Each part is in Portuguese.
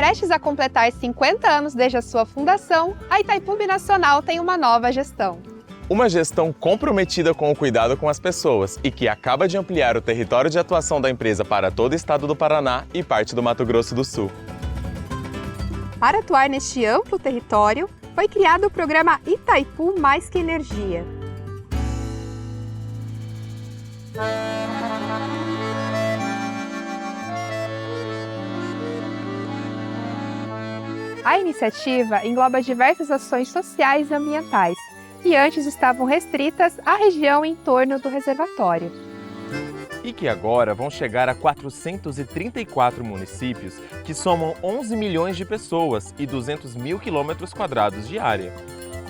Prestes a completar 50 anos desde a sua fundação, a Itaipu Binacional tem uma nova gestão. Uma gestão comprometida com o cuidado com as pessoas e que acaba de ampliar o território de atuação da empresa para todo o estado do Paraná e parte do Mato Grosso do Sul. Para atuar neste amplo território, foi criado o programa Itaipu Mais que Energia. A iniciativa engloba diversas ações sociais e ambientais, que antes estavam restritas à região em torno do reservatório. E que agora vão chegar a 434 municípios, que somam 11 milhões de pessoas e 200 mil quilômetros quadrados de área.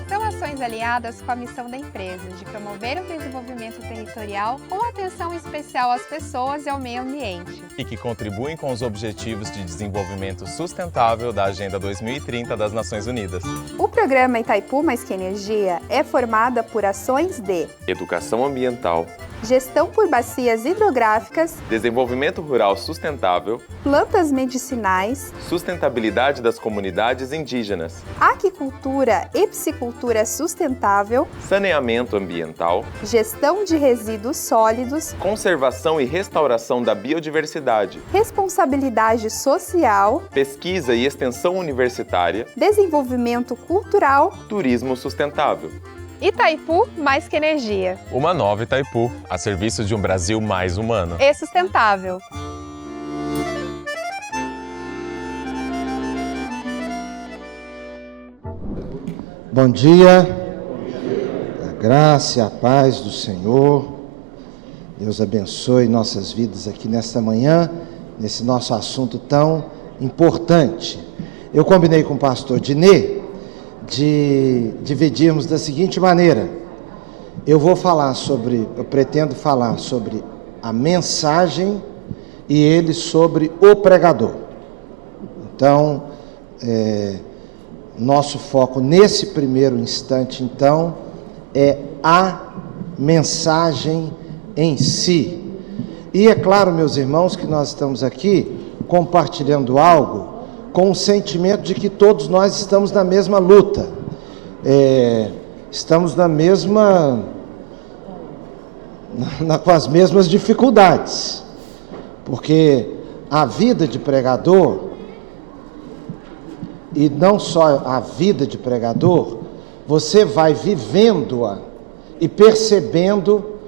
São ações alinhadas com a missão da empresa de promover o desenvolvimento territorial com atenção especial às pessoas e ao meio ambiente. E que contribuem com os Objetivos de Desenvolvimento Sustentável da Agenda 2030 das Nações Unidas. O programa Itaipu Mais que Energia é formado por ações de Educação ambiental, gestão por bacias hidrográficas, desenvolvimento rural sustentável, plantas medicinais, sustentabilidade das comunidades indígenas, aquicultura e piscicultura sustentável, saneamento ambiental, gestão de resíduos sólidos, conservação e restauração da biodiversidade, responsabilidade social, pesquisa e extensão universitária, desenvolvimento cultural. turismo sustentável. Itaipu Mais que Energia. Uma nova Itaipu, a serviço de um Brasil mais humano E sustentável. Bom dia, a graça e a paz do Senhor, Deus abençoe nossas vidas aqui nesta manhã, nesse nosso assunto tão importante. Eu combinei com o pastor Dinê de dividirmos da seguinte maneira: eu pretendo falar sobre a mensagem e ele sobre o pregador. Então, nosso foco nesse primeiro instante, então, é a mensagem em si. E é claro, meus irmãos, que nós estamos aqui compartilhando algo com o sentimento de que todos nós estamos na mesma luta, estamos com as mesmas dificuldades, porque a vida de pregador, e não só a vida de pregador, você vai vivendo-a e percebendo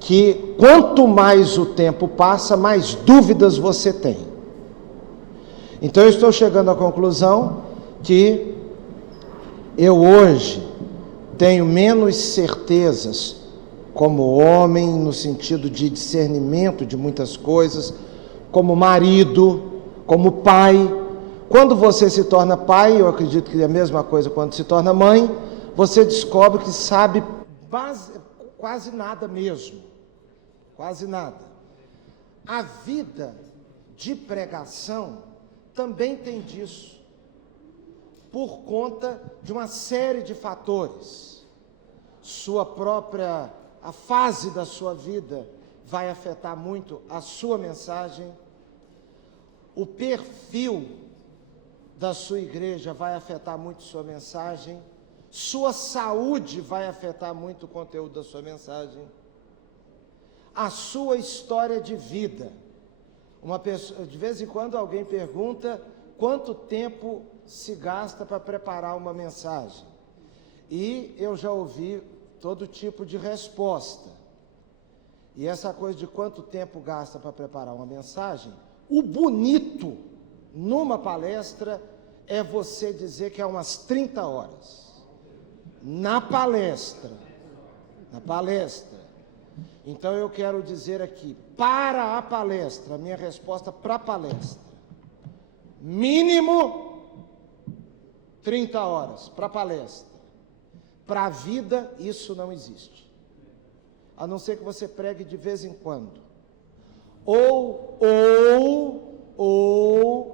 que quanto mais o tempo passa, mais dúvidas você tem. Então eu estou chegando à conclusão que eu hoje tenho menos certezas como homem, no sentido de discernimento de muitas coisas, como marido, como pai. Quando você se torna pai, eu acredito que é a mesma coisa quando se torna mãe, você descobre que sabe quase nada mesmo, quase nada. A vida de pregação também tem disso, por conta de uma série de fatores. A fase da sua vida vai afetar muito a sua mensagem, o perfil da sua igreja vai afetar muito sua mensagem, sua saúde vai afetar muito o conteúdo da sua mensagem, a sua história de vida. Uma pessoa, de vez em quando alguém pergunta quanto tempo se gasta para preparar uma mensagem, e eu já ouvi todo tipo de resposta. E essa coisa de quanto tempo gasta para preparar uma mensagem, o bonito numa palestra é você dizer que é umas 30 horas. Na palestra. Então eu quero dizer aqui, para a palestra, a minha resposta para a palestra, mínimo 30 horas para a palestra. Para a vida, isso não existe. A não ser que você pregue de vez em quando. Ou,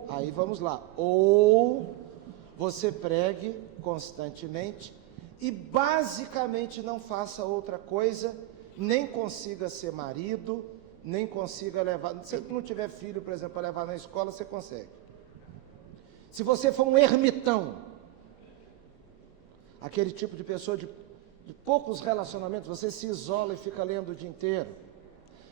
aí vamos lá, ou você pregue constantemente e basicamente não faça outra coisa, nem consiga ser marido, nem consiga levar, se não tiver filho, por exemplo, para levar na escola, você consegue. Se você for um ermitão, aquele tipo de pessoa de poucos relacionamentos, você se isola e fica lendo o dia inteiro.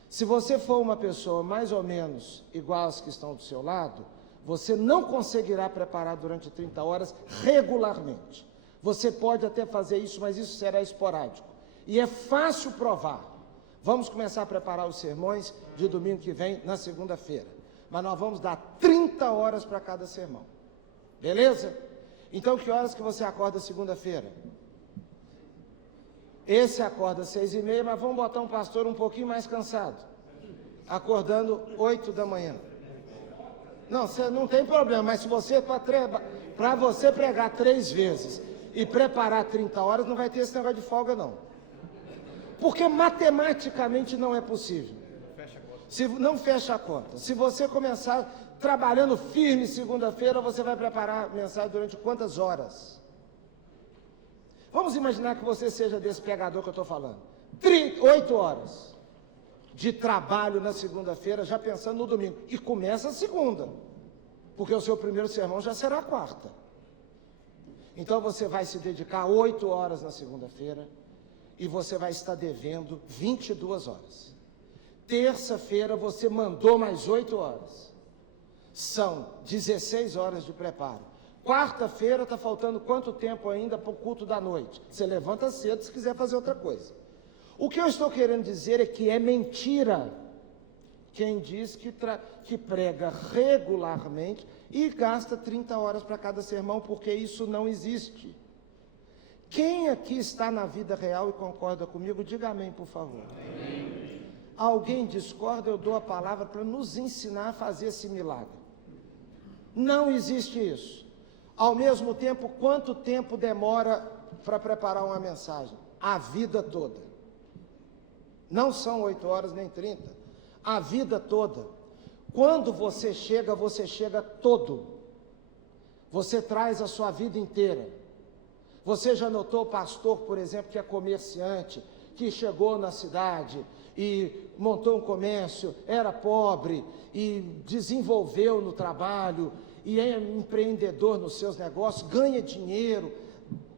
Se você for uma pessoa mais ou menos igual às que estão do seu lado, você não conseguirá preparar durante 30 horas regularmente. Você pode até fazer isso, mas isso será esporádico. E é fácil provar. Vamos começar a preparar os sermões de domingo que vem, na segunda-feira. Mas nós vamos dar 30 horas para cada sermão. Beleza? Então, que horas que você acorda segunda-feira? Esse acorda às 6h30, mas vamos botar um pastor um pouquinho mais cansado. Acordando 8 da manhã. Não, você não tem problema, mas se você, para você pregar 3 vezes e preparar 30 horas, não vai ter esse negócio de folga, não. Porque matematicamente não é possível. Não fecha a conta. Se você começar trabalhando firme segunda-feira, você vai preparar a mensagem durante quantas horas? Vamos imaginar que você seja desse pregador que eu estou falando. 8 horas de trabalho na segunda-feira, já pensando no domingo. E começa a segunda, porque o seu primeiro sermão já será a quarta. Então você vai se dedicar 8 horas na segunda-feira e você vai estar devendo 22 horas. Terça-feira você mandou mais 8 horas. São 16 horas de preparo. Quarta-feira está faltando quanto tempo ainda para o culto da noite? Você levanta cedo se quiser fazer outra coisa. O que eu estou querendo dizer é que é mentira quem diz que prega regularmente e gasta 30 horas para cada sermão, porque isso não existe. Quem aqui está na vida real e concorda comigo, diga amém, por favor. Amém. Alguém discorda, eu dou a palavra para nos ensinar a fazer esse milagre. Não existe isso. Ao mesmo tempo, quanto tempo demora para preparar uma mensagem? A vida toda. Não são 8 horas nem 30. A vida toda. Quando você chega todo. Você traz a sua vida inteira. Você já notou o pastor, por exemplo, que é comerciante, que chegou na cidade e montou um comércio, era pobre e desenvolveu no trabalho e é empreendedor nos seus negócios, ganha dinheiro,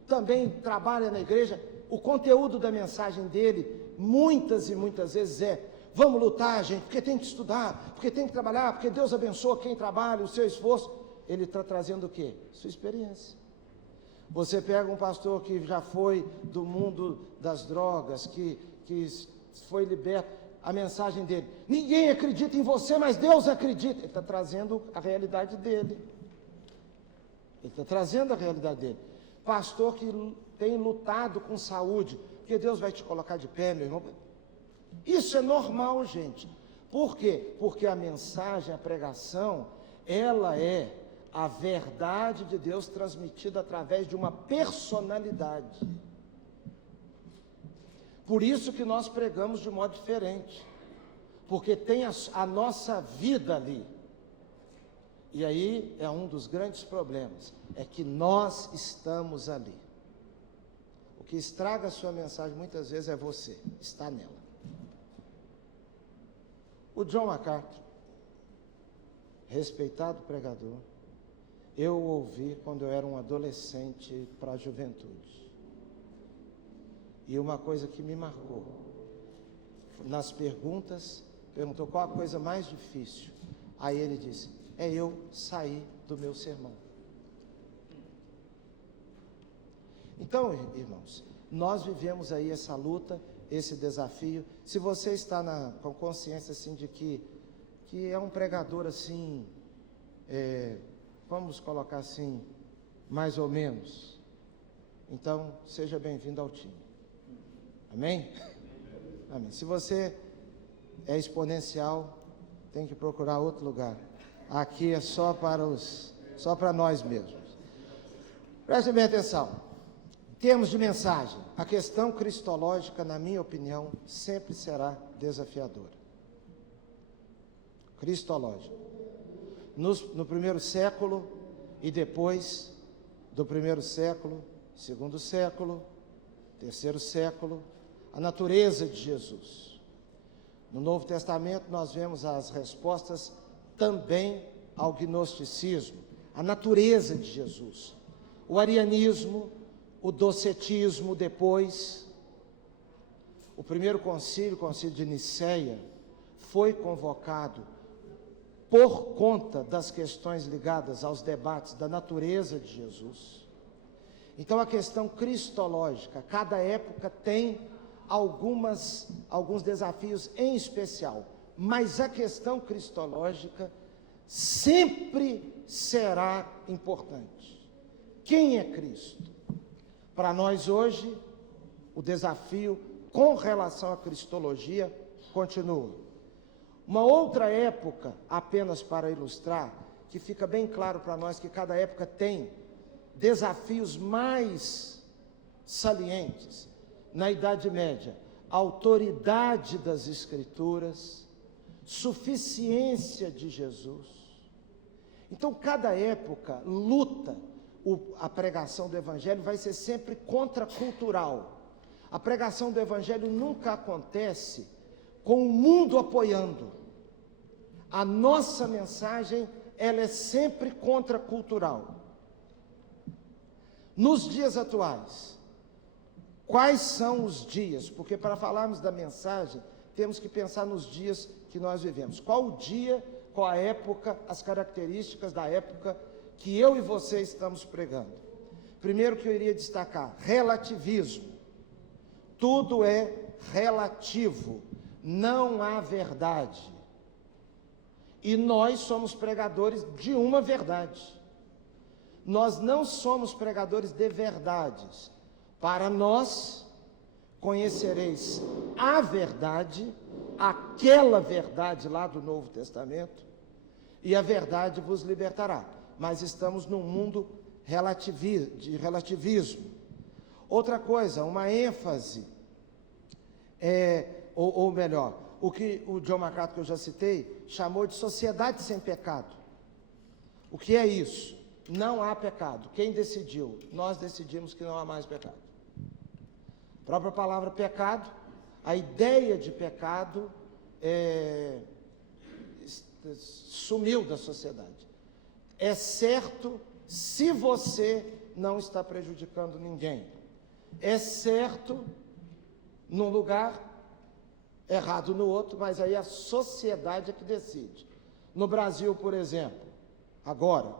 também trabalha na igreja. O conteúdo da mensagem dele, muitas e muitas vezes vamos lutar, gente, porque tem que estudar, porque tem que trabalhar, porque Deus abençoa quem trabalha, o seu esforço. Ele está trazendo o quê? Sua experiência. Você pega um pastor que já foi do mundo das drogas, que foi liberto, a mensagem dele: ninguém acredita em você, mas Deus acredita. Ele está trazendo a realidade dele. Ele está trazendo a realidade dele. Pastor que tem lutado com saúde, porque Deus vai te colocar de pé, meu irmão. Isso é normal, gente. Por quê? Porque a mensagem, a pregação, ela é a verdade de Deus transmitida através de uma personalidade. Por isso que nós pregamos de modo diferente, porque tem a nossa vida ali. E aí é um dos grandes problemas, é que nós estamos ali. O que estraga a sua mensagem muitas vezes é você, está nela. O John MacArthur, respeitado pregador, eu o ouvi quando eu era um adolescente para a juventude. E uma coisa que me marcou, nas perguntas, perguntou qual a coisa mais difícil. Aí ele disse: é eu sair do meu sermão. Então, irmãos, nós vivemos aí essa luta, esse desafio. Se você está com consciência assim de que é um pregador assim, vamos colocar assim, mais ou menos, então seja bem-vindo ao time. Amém? Amém. Se você é exponencial, tem que procurar outro lugar. Aqui é só para nós mesmos. Prestem bem atenção. Em termos de mensagem, a questão cristológica, na minha opinião, sempre será desafiadora. Cristológica. No primeiro século e depois do primeiro século, segundo século, terceiro século, a natureza de Jesus. No Novo Testamento nós vemos as respostas também ao gnosticismo, a natureza de Jesus. O arianismo, o docetismo depois. O primeiro concílio, o concílio de Nicéia, foi convocado por conta das questões ligadas aos debates da natureza de Jesus. Então a questão cristológica, cada época tem alguns desafios em especial, mas a questão cristológica sempre será importante. Quem é Cristo? Para nós hoje, o desafio com relação à cristologia continua. Uma outra época, apenas para ilustrar, que fica bem claro para nós que cada época tem desafios mais salientes. Na Idade Média, autoridade das Escrituras, suficiência de Jesus. Então, cada época luta, a pregação do Evangelho vai ser sempre contracultural. A pregação do Evangelho nunca acontece com o mundo apoiando. A nossa mensagem, ela é sempre contracultural. Nos dias atuais, quais são os dias? Porque para falarmos da mensagem, temos que pensar nos dias que nós vivemos. Qual o dia, qual a época, as características da época que eu e você estamos pregando? Primeiro que eu iria destacar, relativismo. Tudo é relativo, não há verdade. E nós somos pregadores de uma verdade. Nós não somos pregadores de verdades. Para nós, conhecereis a verdade, aquela verdade lá do Novo Testamento, e a verdade vos libertará. Mas estamos num mundo de relativismo. Outra coisa, uma ênfase, ou melhor, o que o John MacArthur, que eu já citei, chamou de sociedade sem pecado. O que é isso? Não há pecado. Quem decidiu? Nós decidimos que não há mais pecado. A própria palavra pecado, a ideia de pecado sumiu da sociedade. É certo se você não está prejudicando ninguém. É certo num lugar, errado no outro, mas aí a sociedade é que decide. No Brasil, por exemplo, agora,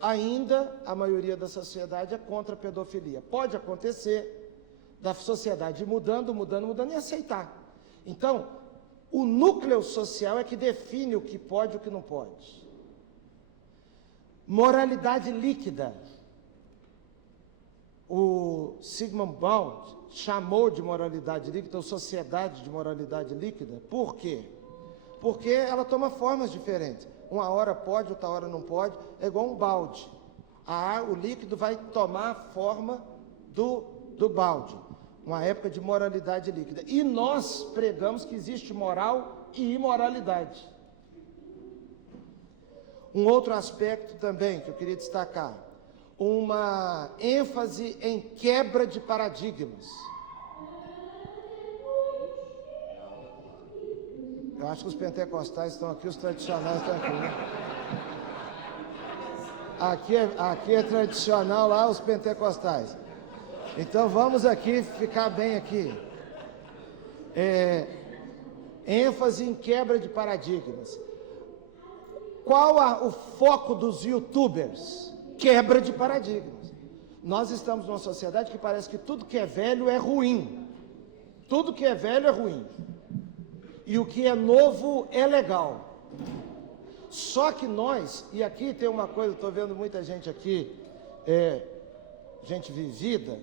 ainda a maioria da sociedade é contra a pedofilia. Pode acontecer da sociedade mudando e aceitar. Então, o núcleo social é que define o que pode e o que não pode. Moralidade líquida. O Zygmunt Bauman chamou de moralidade líquida, ou sociedade de moralidade líquida. Por quê? Porque ela toma formas diferentes. Uma hora pode, outra hora não pode. É igual um balde. O líquido vai tomar a forma do balde. Uma época de moralidade líquida. E nós pregamos que existe moral e imoralidade. Um outro aspecto também que eu queria destacar. Uma ênfase em quebra de paradigmas. Eu acho que os pentecostais estão aqui, os tradicionais estão aqui, né? Aqui é tradicional, lá os pentecostais. Então vamos aqui ficar bem aqui. Ênfase em quebra de paradigmas. Qual o foco dos youtubers? Quebra de paradigmas. Nós estamos numa sociedade que parece que tudo que é velho é ruim. Tudo que é velho é ruim. E o que é novo é legal. Só que nós, e aqui tem uma coisa, estou vendo muita gente aqui, gente vivida,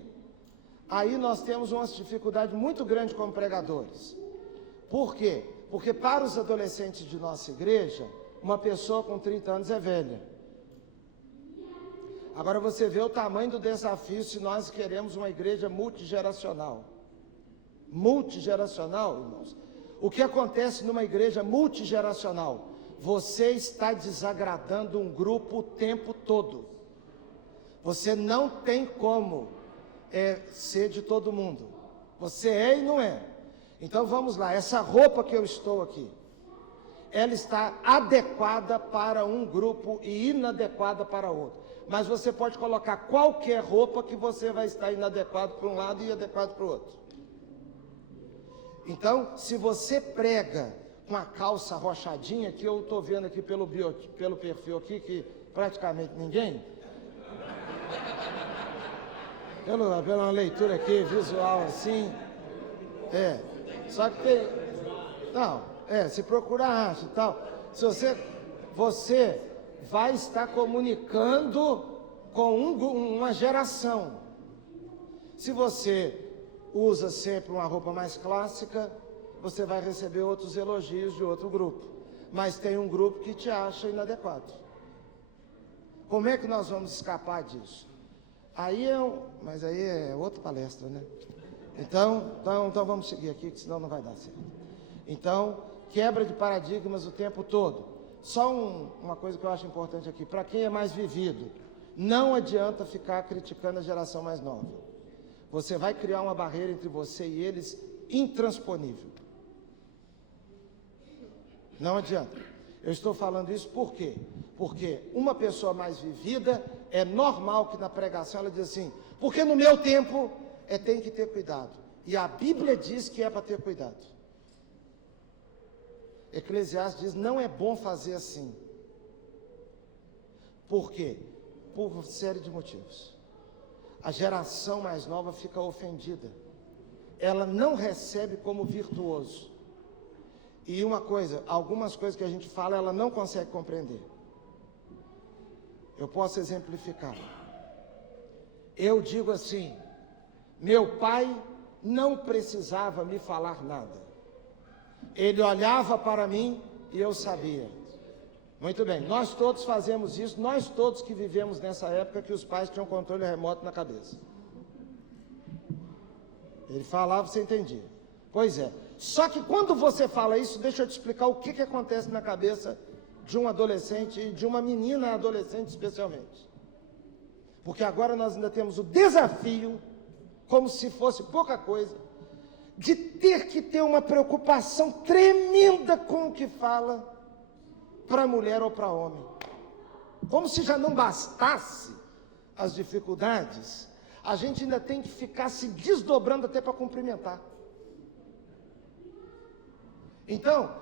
aí nós temos uma dificuldade muito grande como pregadores. Por quê? Porque para os adolescentes de nossa igreja, uma pessoa com 30 anos é velha. Agora você vê o tamanho do desafio se nós queremos uma igreja multigeracional. Multigeracional, irmãos. O que acontece numa igreja multigeracional? Você está desagradando um grupo o tempo todo. Você não tem como ser de todo mundo. Você é e não é. Então vamos lá, essa roupa que eu estou aqui, ela está adequada para um grupo e inadequada para outro. Mas você pode colocar qualquer roupa que você vai estar inadequado para um lado e adequado para o outro. Então, se você prega com a calça arrochadinha, que eu estou vendo aqui pelo perfil aqui, que praticamente ninguém, pela leitura aqui, visual assim, só que tem, não, se procurar acha e tal, se você vai estar comunicando com uma geração. Se você usa sempre uma roupa mais clássica, você vai receber outros elogios de outro grupo. Mas tem um grupo que te acha inadequado. Como é que nós vamos escapar disso? Mas aí é outra palestra, né? Então vamos seguir aqui, que senão não vai dar certo. Então, quebra de paradigmas o tempo todo. Só uma coisa que eu acho importante aqui. Para quem é mais vivido, não adianta ficar criticando a geração mais nova. Você vai criar uma barreira entre você e eles intransponível. Não adianta. Eu estou falando isso por quê? Porque uma pessoa mais vivida, é normal que na pregação ela diz assim, porque no meu tempo tem que ter cuidado. E a Bíblia diz que é para ter cuidado. Eclesiastes diz, não é bom fazer assim. Por quê? Por uma série de motivos. A geração mais nova fica ofendida. Ela não recebe como virtuoso. E algumas coisas que a gente fala, ela não consegue compreender. Eu posso exemplificar. Eu digo assim, meu pai não precisava me falar nada. Ele olhava para mim e eu sabia. Muito bem, nós todos fazemos isso, nós todos que vivemos nessa época que os pais tinham controle remoto na cabeça. Ele falava, você entendia. Pois é. Só que quando você fala isso, deixa eu te explicar o que acontece na cabeça de um adolescente e de uma menina adolescente especialmente. Porque agora nós ainda temos o desafio, como se fosse pouca coisa, de ter que ter uma preocupação tremenda com o que fala para mulher ou para homem. Como se já não bastasse as dificuldades, a gente ainda tem que ficar se desdobrando até para cumprimentar. Então,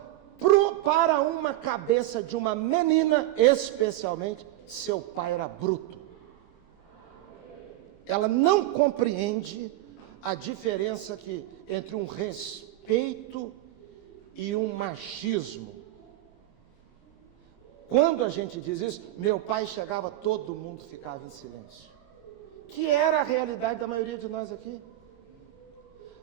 para uma cabeça de uma menina, especialmente, seu pai era bruto. Ela não compreende a diferença entre um respeito e um machismo. Quando a gente diz isso, meu pai chegava, todo mundo ficava em silêncio. Que era a realidade da maioria de nós aqui.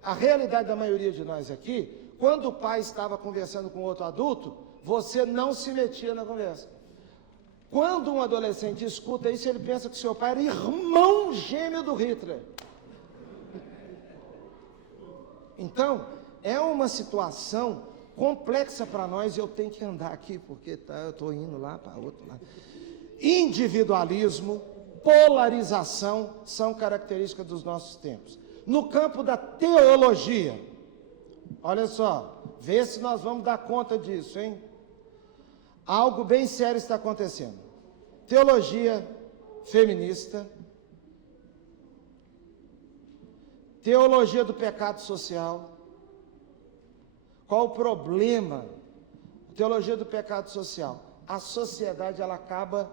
A realidade da maioria de nós aqui, quando o pai estava conversando com outro adulto, você não se metia na conversa. Quando um adolescente escuta isso, ele pensa que seu pai era irmão gêmeo do Hitler. Então, é uma situação complexa para nós, e eu tenho que andar aqui, porque eu estou indo lá para outro lado. Individualismo, polarização são características dos nossos tempos. No campo da teologia, olha só, vê se nós vamos dar conta disso, hein? Algo bem sério está acontecendo. Teologia feminista, teologia do pecado social. Qual o problema? Teologia do pecado social. A sociedade ela acaba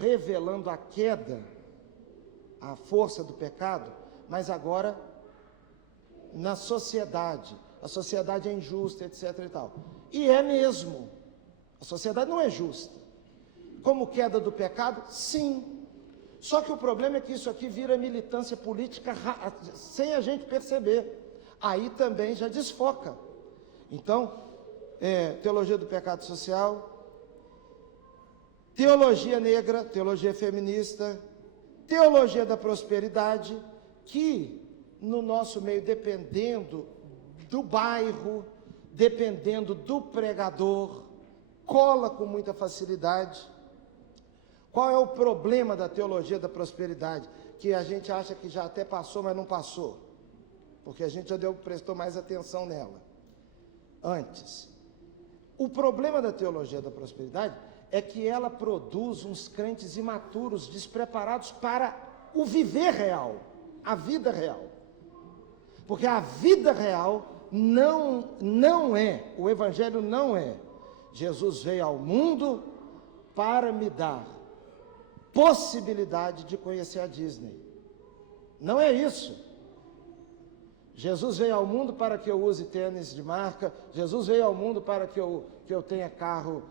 revelando a queda, a força do pecado, mas agora na sociedade. A sociedade é injusta, etc. e tal. E é mesmo. A sociedade não é justa. Como queda do pecado? Sim. Só que o problema é que isso aqui vira militância política sem a gente perceber. Aí também já desfoca. Então, teologia do pecado social, teologia negra, teologia feminista, teologia da prosperidade, que no nosso meio, dependendo do bairro, dependendo do pregador, cola com muita facilidade. Qual é o problema da teologia da prosperidade? Que a gente acha que já até passou, mas não passou. Porque a gente já prestou mais atenção nela. Antes, O problema da teologia da prosperidade é que ela produz uns crentes imaturos, despreparados para o viver real, a vida real. Porque a vida real não é, o evangelho não é, Jesus veio ao mundo para me dar possibilidade de conhecer a Disney. Não é isso. Jesus veio ao mundo para que eu use tênis de marca. Jesus veio ao mundo para que eu tenha carro,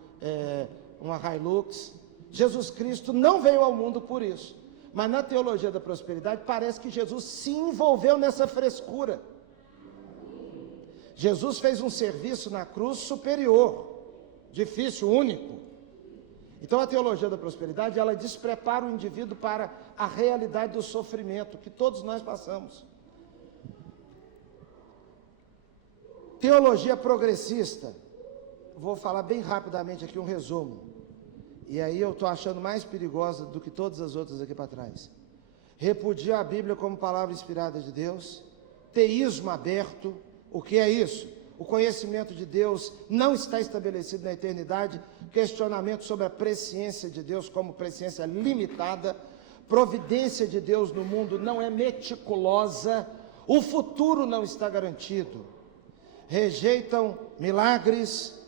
uma Hilux. Jesus Cristo não veio ao mundo por isso. Mas na teologia da prosperidade parece que Jesus se envolveu nessa frescura. Jesus fez um serviço na cruz superior, difícil, único. Então a teologia da prosperidade, ela desprepara o indivíduo para a realidade do sofrimento que todos nós passamos. Teologia progressista, vou falar bem rapidamente aqui um resumo, e aí eu estou achando mais perigosa do que todas as outras aqui para trás. Repudia a Bíblia como palavra inspirada de Deus, teísmo aberto. O que é isso? O conhecimento de Deus não está estabelecido na eternidade, questionamento sobre a presciência de Deus como presciência limitada, providência de Deus no mundo não é meticulosa, o futuro não está garantido. Rejeitam milagres,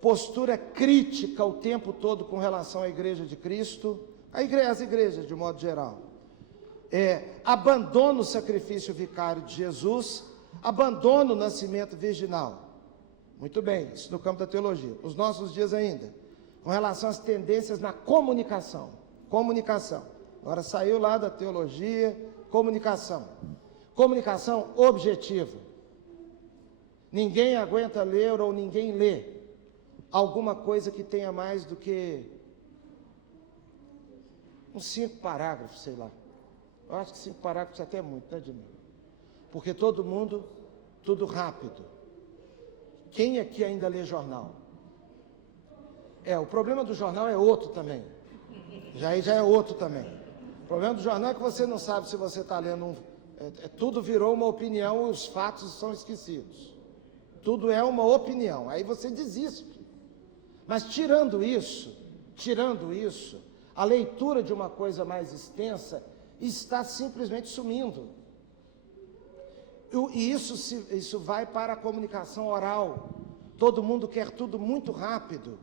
postura crítica o tempo todo com relação à igreja de Cristo, as igrejas de modo geral. Abandona o sacrifício vicário de Jesus, abandona o nascimento virginal. Muito bem, isso no campo da teologia. Nos nossos dias ainda, com relação às tendências na comunicação. Agora saiu lá da teologia, comunicação objetiva. Ninguém aguenta ler ou ninguém lê alguma coisa que tenha mais do que uns 5 parágrafos, sei lá. Eu acho que 5 parágrafos até é muito, né, Edmir? Porque todo mundo, tudo rápido. Quem aqui ainda lê jornal? O problema do jornal é outro também. Já é outro também. O problema do jornal é que você não sabe se você está lendo tudo virou uma opinião e os fatos são esquecidos. Tudo é uma opinião, aí você desiste. Mas tirando isso, a leitura de uma coisa mais extensa está simplesmente sumindo. E isso vai para a comunicação oral. Todo mundo quer tudo muito rápido.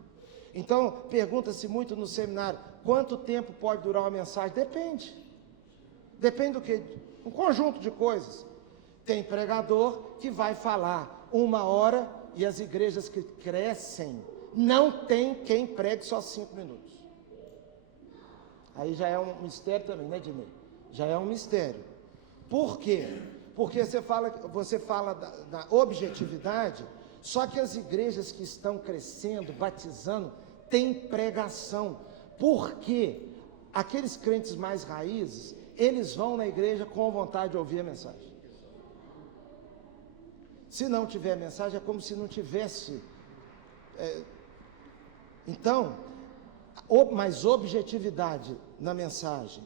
Então, pergunta-se muito no seminário, quanto tempo pode durar uma mensagem? Depende do quê? Um conjunto de coisas. Tem pregador que vai falar 1 hora e as igrejas que crescem não tem quem pregue só 5 minutos. Aí já é um mistério também, né, Edmir? Já é um mistério. Por quê? Porque você fala da objetividade, só que as igrejas que estão crescendo, batizando, têm pregação. Porque aqueles crentes mais raízes, eles vão na igreja com vontade de ouvir a mensagem. Se não tiver mensagem, é como se não tivesse. Então, mas objetividade na mensagem.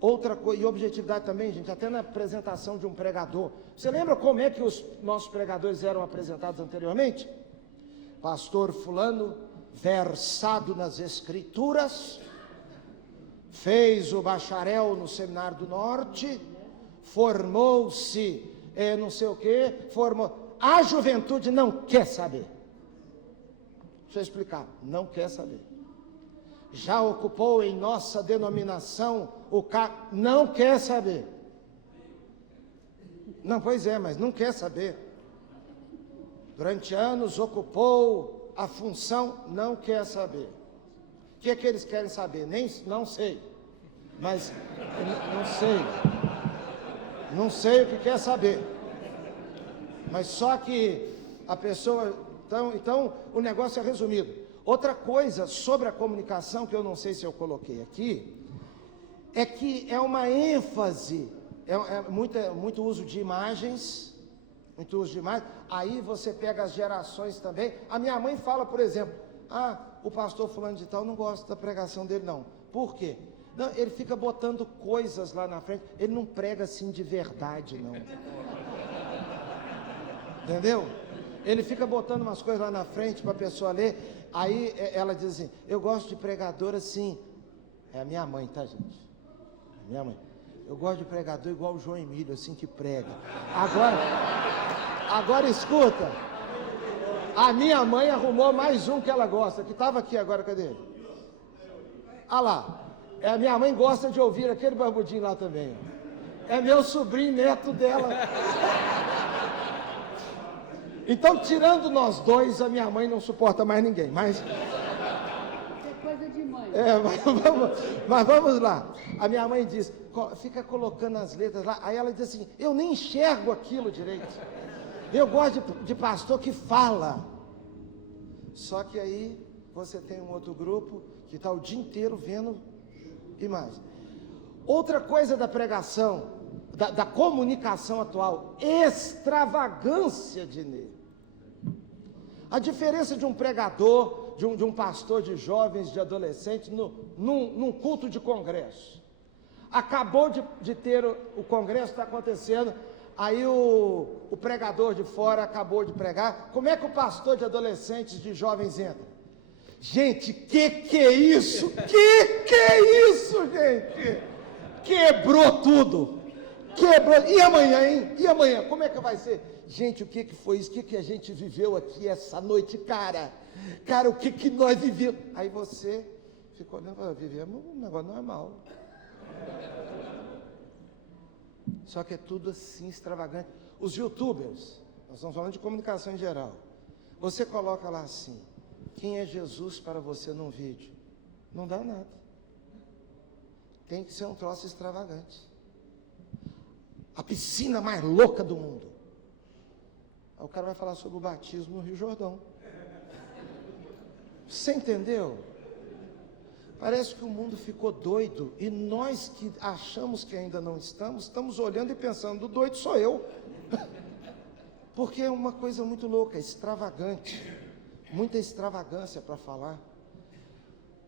Outra coisa, e objetividade também, gente, até na apresentação de um pregador. Você lembra como é que os nossos pregadores eram apresentados anteriormente? Pastor fulano, versado nas escrituras, fez o bacharel no Seminário do Norte, formou-se, não sei o que, formou. A juventude não quer saber. Deixa eu explicar, não quer saber. Já ocupou em nossa denominação o cargo, não quer saber. Não, pois é, mas não quer saber. Durante anos ocupou a função, não quer saber. O que é que eles querem saber? Não sei. Mas, não sei o que quer saber. Mas só que a pessoa, então o negócio é resumido. Outra coisa sobre a comunicação, que eu não sei se eu coloquei aqui, é que é uma ênfase, muito uso de imagens, aí você pega as gerações também. A minha mãe fala, por exemplo, o pastor fulano de tal não gosta da pregação dele não. Por quê? Não, ele fica botando coisas lá na frente, ele não prega assim de verdade não. Entendeu? Ele fica botando umas coisas lá na frente para a pessoa ler. Aí ela diz assim, eu gosto de pregador assim. É a minha mãe, tá, gente? É a minha mãe. Eu gosto de pregador igual o João Emílio, assim que prega. Agora escuta. A minha mãe arrumou mais um que ela gosta, que estava aqui agora, cadê ele? Ah lá. A minha mãe gosta de ouvir aquele barbudinho lá também. Ó. É meu sobrinho neto dela. Então, tirando nós dois, a minha mãe não suporta mais ninguém, mas... É coisa de mãe. Mas vamos lá. A minha mãe diz, fica colocando as letras lá, aí ela diz assim, eu nem enxergo aquilo direito. Eu gosto de pastor que fala. Só que aí, você tem um outro grupo que está o dia inteiro vendo imagens. Outra coisa da pregação, da comunicação atual, extravagância de nele. A diferença de um pregador, de um pastor de jovens, de adolescentes, num culto de congresso. Acabou de ter o congresso, está acontecendo, aí o pregador de fora acabou de pregar. Como é que o pastor de adolescentes, de jovens entra? Gente, que é isso? Que é isso, gente? Quebrou tudo. Quebrou. E amanhã, hein? E amanhã? Como é que vai ser? Gente, o que foi isso? O que a gente viveu aqui essa noite, cara? Cara, o que nós vivemos? Aí você ficou olhando e falou, vivemos um negócio normal. Só que é tudo assim extravagante. Os youtubers, nós estamos falando de comunicação em geral. Você coloca lá assim, quem é Jesus para você num vídeo? Não dá nada. Tem que ser um troço extravagante. A piscina mais louca do mundo. Aí o cara vai falar sobre o batismo no Rio Jordão. Você entendeu? Parece que o mundo ficou doido e nós que achamos que ainda não estamos olhando e pensando, o doido sou eu. Porque é uma coisa muito louca, extravagante. Muita extravagância para falar.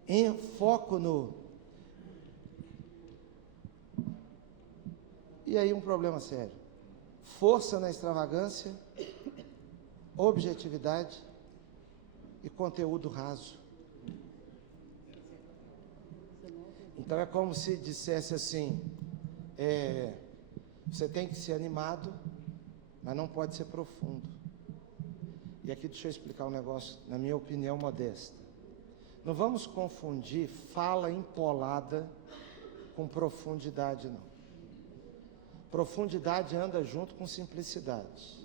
Em foco no... E aí um problema sério. Força na extravagância, objetividade e conteúdo raso. Então é como se dissesse assim, você tem que ser animado, mas não pode ser profundo. E aqui deixa eu explicar um negócio, na minha opinião modesta. Não vamos confundir fala empolada com profundidade, não. Profundidade anda junto com simplicidade.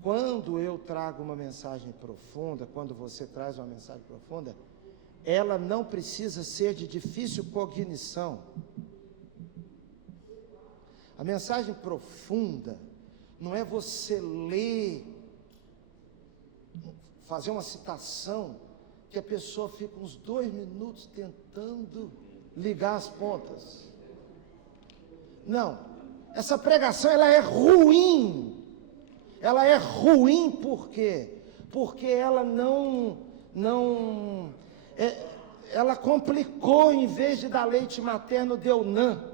Quando eu trago uma mensagem profunda, quando você traz uma mensagem profunda, ela não precisa ser de difícil cognição. A mensagem profunda não é você ler, fazer uma citação, que a pessoa fica uns 2 minutos tentando ligar as pontas. Não, essa pregação ela é ruim. Ela é ruim por quê? Porque ela ela complicou, em vez de dar leite materno, deu nã.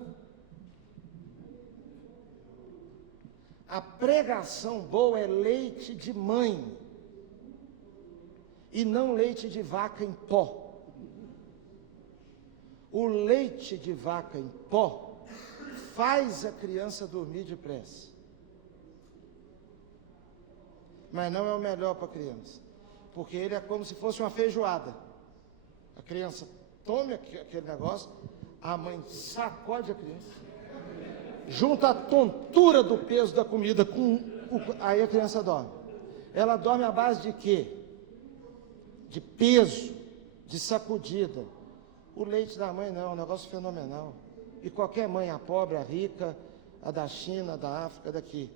A pregação boa é leite de mãe e não leite de vaca em pó. O leite de vaca em pó faz a criança dormir depressa. Mas não é o melhor para a criança, porque ele é como se fosse uma feijoada. A criança tome aquele negócio, a mãe sacode a criança, junta a tontura do peso da comida aí a criança dorme. Ela dorme à base de quê? De peso, de sacudida. O leite da mãe não, é um negócio fenomenal. E qualquer mãe, a pobre, a rica, a da China, a da África, daqui.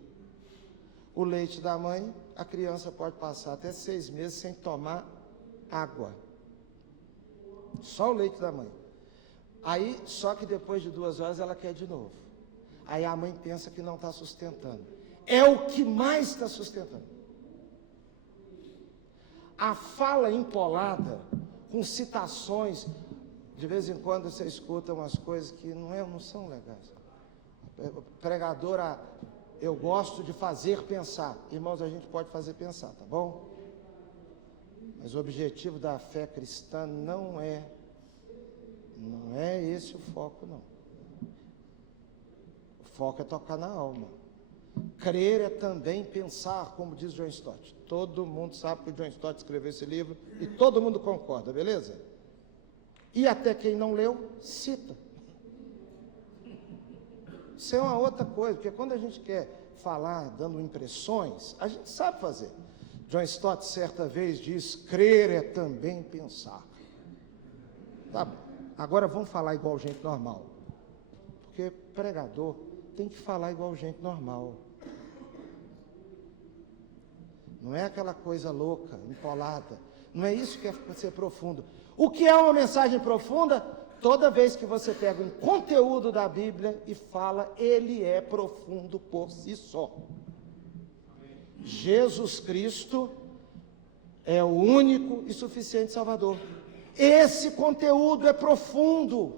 O leite da mãe, a criança pode passar até 6 meses sem tomar água. Só o leite da mãe. Aí, só que depois de 2 horas ela quer de novo. Aí a mãe pensa que não está sustentando. É o que mais está sustentando. A fala empolada, com citações, de vez em quando você escuta umas coisas que não são legais. O pregador eu gosto de fazer pensar. Irmãos, a gente pode fazer pensar, tá bom? Mas o objetivo da fé cristã não é esse o foco, não. O foco é tocar na alma. Crer é também pensar, como diz John Stott. Todo mundo sabe que o John Stott escreveu esse livro e todo mundo concorda, beleza? E até quem não leu, cita. Isso é uma outra coisa, porque quando a gente quer falar dando impressões, a gente sabe fazer. John Stott certa vez diz, crer é também pensar. Tá bom. Agora vamos falar igual gente normal. Porque pregador tem que falar igual gente normal. Não é aquela coisa louca, empolada. Não é isso que é ser profundo. O que é uma mensagem profunda? Toda vez que você pega um conteúdo da Bíblia e fala, ele é profundo por si só. Jesus Cristo é o único e suficiente Salvador. Esse conteúdo é profundo.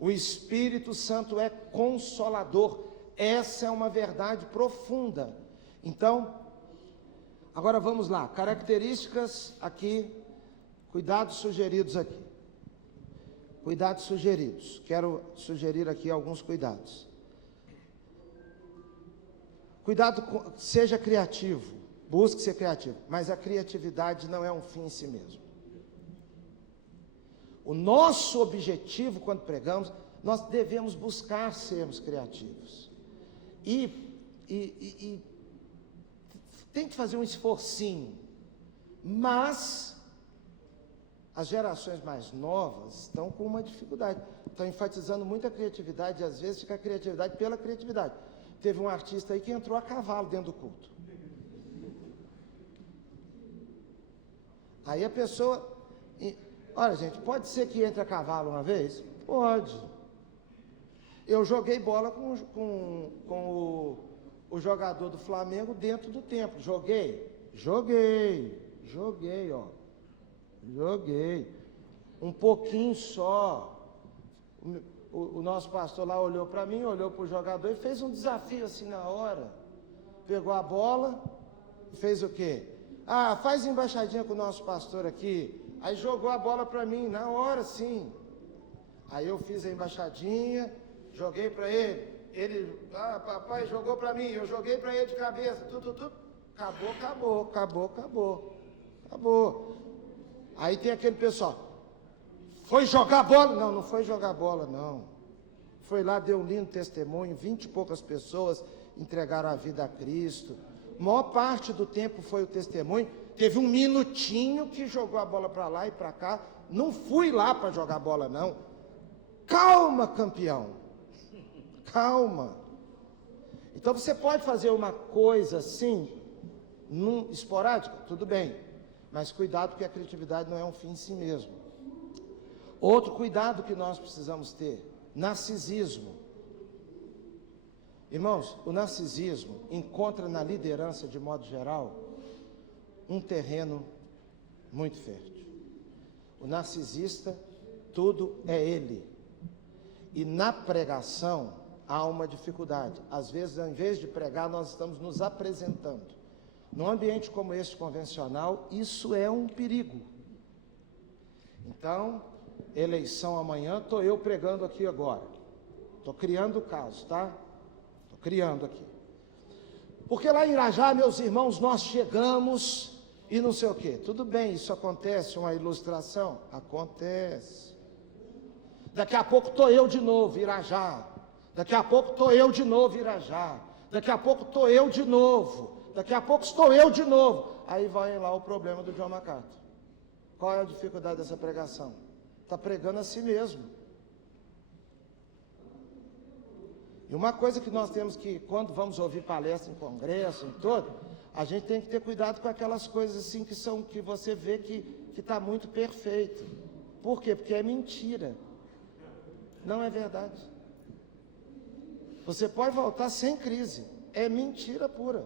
O Espírito Santo é consolador. Essa é uma verdade profunda. Então, agora vamos lá. Características aqui, cuidados sugeridos aqui. Cuidados sugeridos. Quero sugerir aqui alguns cuidados. Cuidado, seja criativo, busque ser criativo, mas a criatividade não é um fim em si mesmo. O nosso objetivo quando pregamos, nós devemos buscar sermos criativos. E tem que fazer um esforcinho, mas as gerações mais novas estão com uma dificuldade, estão enfatizando muito a criatividade e às vezes fica a criatividade pela criatividade. Teve um artista aí que entrou a cavalo dentro do culto. Aí a pessoa... Olha, gente, pode ser que entre a cavalo uma vez? Pode. Eu joguei bola com o jogador do Flamengo dentro do templo. Joguei, ó. Joguei. Um pouquinho só. O nosso pastor lá olhou para mim, olhou para o jogador e fez um desafio assim na hora. Pegou a bola e fez o quê? Ah, faz embaixadinha com o nosso pastor aqui. Aí jogou a bola para mim, na hora sim. Aí eu fiz a embaixadinha, joguei para ele. Ele, papai jogou para mim, eu joguei para ele de cabeça. Tudo. Acabou. Aí tem aquele pessoal... Foi jogar bola? Não, não foi jogar bola, não. Foi lá, deu um lindo testemunho, 20 e poucas pessoas entregaram a vida a Cristo. A maior parte do tempo foi o testemunho. Teve um minutinho que jogou a bola para lá e para cá. Não fui lá para jogar bola, não. Calma, campeão. Calma. Então você pode fazer uma coisa assim, esporádica, tudo bem. Mas cuidado, porque a criatividade não é um fim em si mesmo. Outro cuidado que nós precisamos ter, narcisismo. Irmãos, o narcisismo encontra na liderança, de modo geral, um terreno muito fértil. O narcisista, tudo é ele. E na pregação há uma dificuldade. Às vezes, ao invés de pregar, nós estamos nos apresentando. Num ambiente como este convencional, isso é um perigo. Então... eleição amanhã, estou eu pregando aqui agora. Estou criando o caso, tá? Estou criando aqui. Porque lá em Irajá, meus irmãos, nós chegamos e não sei o quê. Tudo bem, isso acontece, uma ilustração? Acontece. Daqui a pouco estou eu de novo, Irajá. Daqui a pouco estou eu de novo, Irajá. Daqui a pouco estou eu de novo. Daqui a pouco estou eu de novo. Aí vai lá o problema do John MacArthur. Qual é a dificuldade dessa pregação? Está pregando a si mesmo. E uma coisa que nós temos que, quando vamos ouvir palestra em congresso, em todo, a gente tem que ter cuidado com aquelas coisas assim que você vê que está muito perfeito. Por quê? Porque é mentira. Não é verdade. Você pode voltar sem crise. É mentira pura.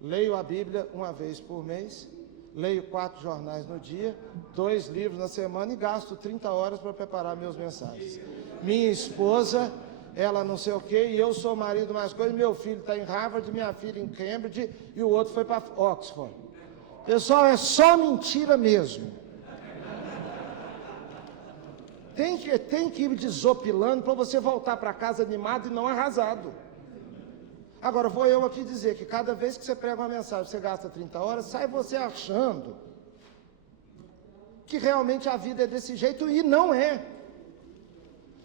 Leio a Bíblia uma vez por mês. Leio 4 jornais no dia, 2 livros na semana e gasto 30 horas para preparar meus mensagens. Minha esposa ela não sei o quê, e eu sou o marido mais coisa, meu filho está em Harvard, minha filha em Cambridge, e o outro foi para Oxford. Pessoal, é só mentira mesmo. Tem que ir desopilando para você voltar para casa animado e não arrasado. Agora, vou eu aqui dizer que cada vez que você prega uma mensagem, você gasta 30 horas, sai você achando que realmente a vida é desse jeito, e não é.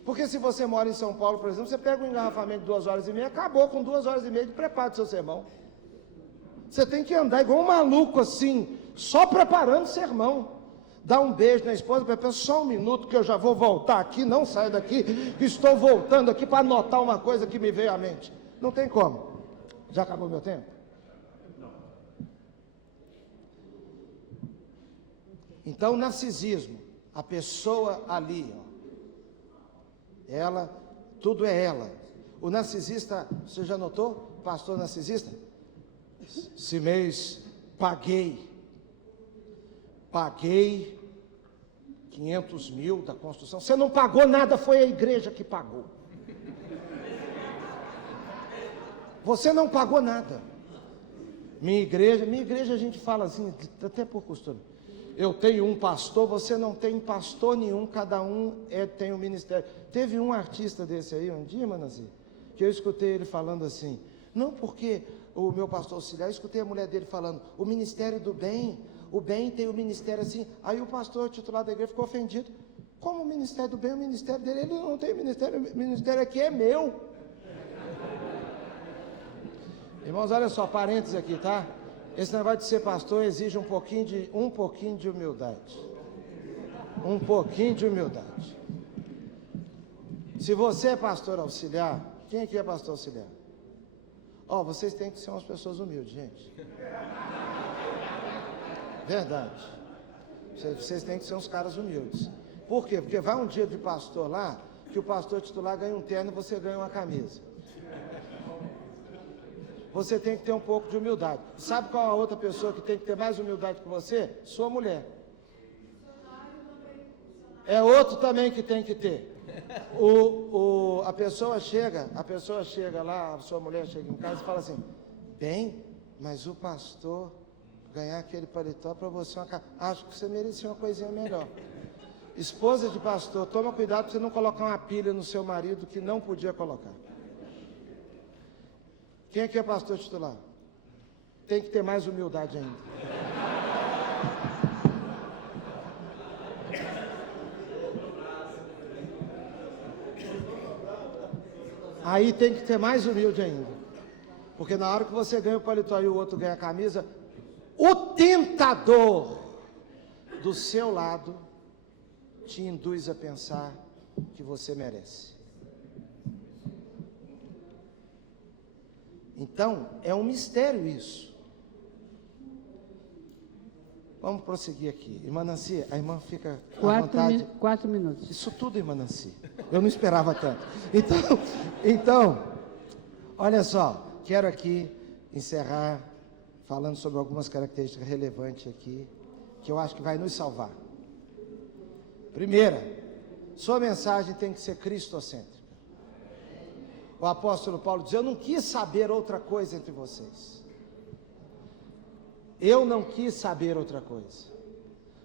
Porque se você mora em São Paulo, por exemplo, você pega um engarrafamento de 2 horas e meia, acabou com 2 horas e meia de preparo do seu sermão. Você tem que andar igual um maluco assim, só preparando o sermão. Dá um beijo na esposa, pensa, só um minuto que eu já vou voltar aqui, não saio daqui, que estou voltando aqui para anotar uma coisa que me veio à mente. Não tem como. Já acabou meu tempo? Então, narcisismo, a pessoa ali, ó, ela, tudo é ela. O narcisista, você já notou? Pastor narcisista? Esse mês paguei 500 mil da construção. Você não pagou nada, foi a igreja que pagou. Você não pagou nada. Minha igreja a gente fala assim, até por costume. Eu tenho um pastor, você não tem pastor nenhum, cada um tem um ministério. Teve um artista desse aí um dia, Manazzi, que eu escutei ele falando assim, não porque o meu pastor auxiliar, eu escutei a mulher dele falando, o ministério do bem, o bem tem o ministério assim. Aí o pastor titular da igreja ficou ofendido. Como o ministério do bem, o ministério dele, ele não tem ministério, o ministério aqui é meu. Irmãos, olha só, parênteses aqui, tá? Esse negócio de ser pastor exige um pouquinho de humildade. Um pouquinho de humildade. Se você é pastor auxiliar, quem aqui é pastor auxiliar? Ó, vocês têm que ser umas pessoas humildes, gente. Verdade. Vocês têm que ser uns caras humildes. Por quê? Porque vai um dia de pastor lá, que o pastor titular ganha um terno e você ganha uma camisa. Você tem que ter um pouco de humildade. Sabe qual a outra pessoa que tem que ter mais humildade que você? Sua mulher. É outro também que tem que ter. A pessoa chega lá, a sua mulher chega em casa e fala assim, bem, mas o pastor ganhar aquele paletó para você, acho que você merecia uma coisinha melhor. Esposa de pastor, toma cuidado para você não colocar uma pilha no seu marido que não podia colocar. Quem aqui é pastor titular? Tem que ter mais humildade ainda. Aí tem que ter mais humilde ainda. Porque na hora que você ganha o paletó e o outro ganha a camisa, o tentador do seu lado te induz a pensar que você merece. Então, é um mistério isso. Vamos prosseguir aqui. Irmã Nancy, a irmã fica à vontade. 4 minutos. Isso tudo, irmã Nancy. Eu não esperava tanto. Então, olha só. Quero aqui encerrar falando sobre algumas características relevantes aqui, que eu acho que vai nos salvar. Primeira, sua mensagem tem que ser cristocêntrica. O apóstolo Paulo diz, eu não quis saber outra coisa entre vocês. Eu não quis saber outra coisa.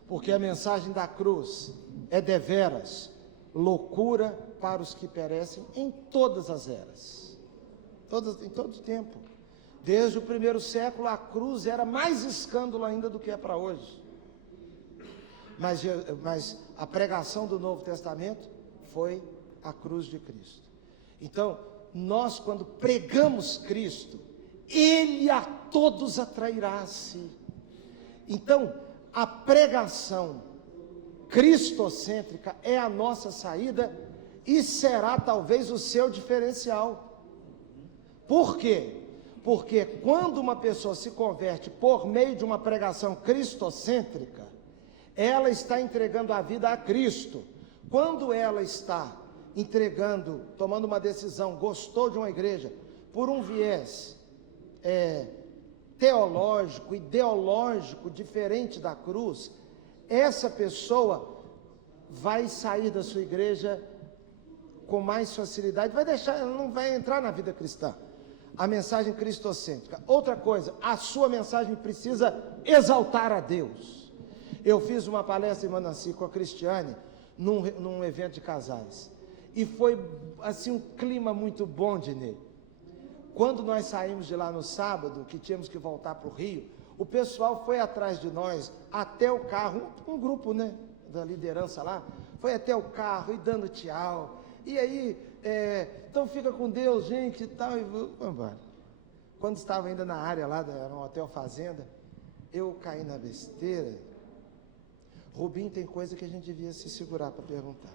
Porque a mensagem da cruz é deveras loucura para os que perecem em todas as eras. Em todo tempo. Desde o primeiro século, a cruz era mais escândalo ainda do que é para hoje. Mas a pregação do Novo Testamento foi a cruz de Cristo. Então, nós quando pregamos Cristo, Ele a todos atrairá a si. Então, a pregação cristocêntrica é a nossa saída e será talvez o seu diferencial. Por quê? Porque quando uma pessoa se converte por meio de uma pregação cristocêntrica, ela está entregando a vida a Cristo. Quando ela está entregando, tomando uma decisão, gostou de uma igreja, por um viés teológico, ideológico, diferente da cruz, essa pessoa vai sair da sua igreja com mais facilidade, não vai entrar na vida cristã. A mensagem cristocêntrica. Outra coisa, a sua mensagem precisa exaltar a Deus. Eu fiz uma palestra em Manaci com a Cristiane, num evento de casais. E foi, assim, um clima muito bom, Dinei. Quando nós saímos de lá no sábado, que tínhamos que voltar para o Rio, o pessoal foi atrás de nós até o carro, um grupo, né, da liderança lá, foi até o carro e dando tchau. E aí, então fica com Deus, gente, e tal, e vamos embora. Quando estava ainda na área lá, era um hotel fazenda, eu caí na besteira. Rubinho, tem coisa que a gente devia se segurar para perguntar.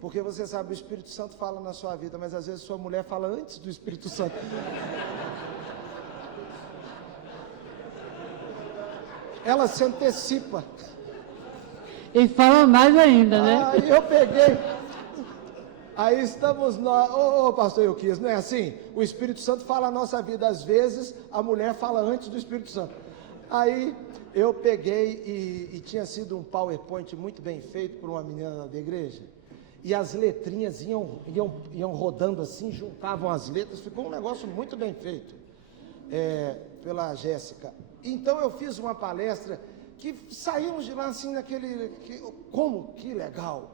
Porque você sabe, o Espírito Santo fala na sua vida, mas às vezes sua mulher fala antes do Espírito Santo. Ela se antecipa. E fala mais ainda, né? Aí eu peguei. Aí estamos nós. Ô, pastor Euquias, não é assim? O Espírito Santo fala a nossa vida. Às vezes, a mulher fala antes do Espírito Santo. Aí eu peguei e tinha sido um PowerPoint muito bem feito por uma menina da igreja. E as letrinhas iam rodando assim, juntavam as letras. Ficou um negócio muito bem feito pela Jéssica. Então eu fiz uma palestra que saímos de lá assim que legal,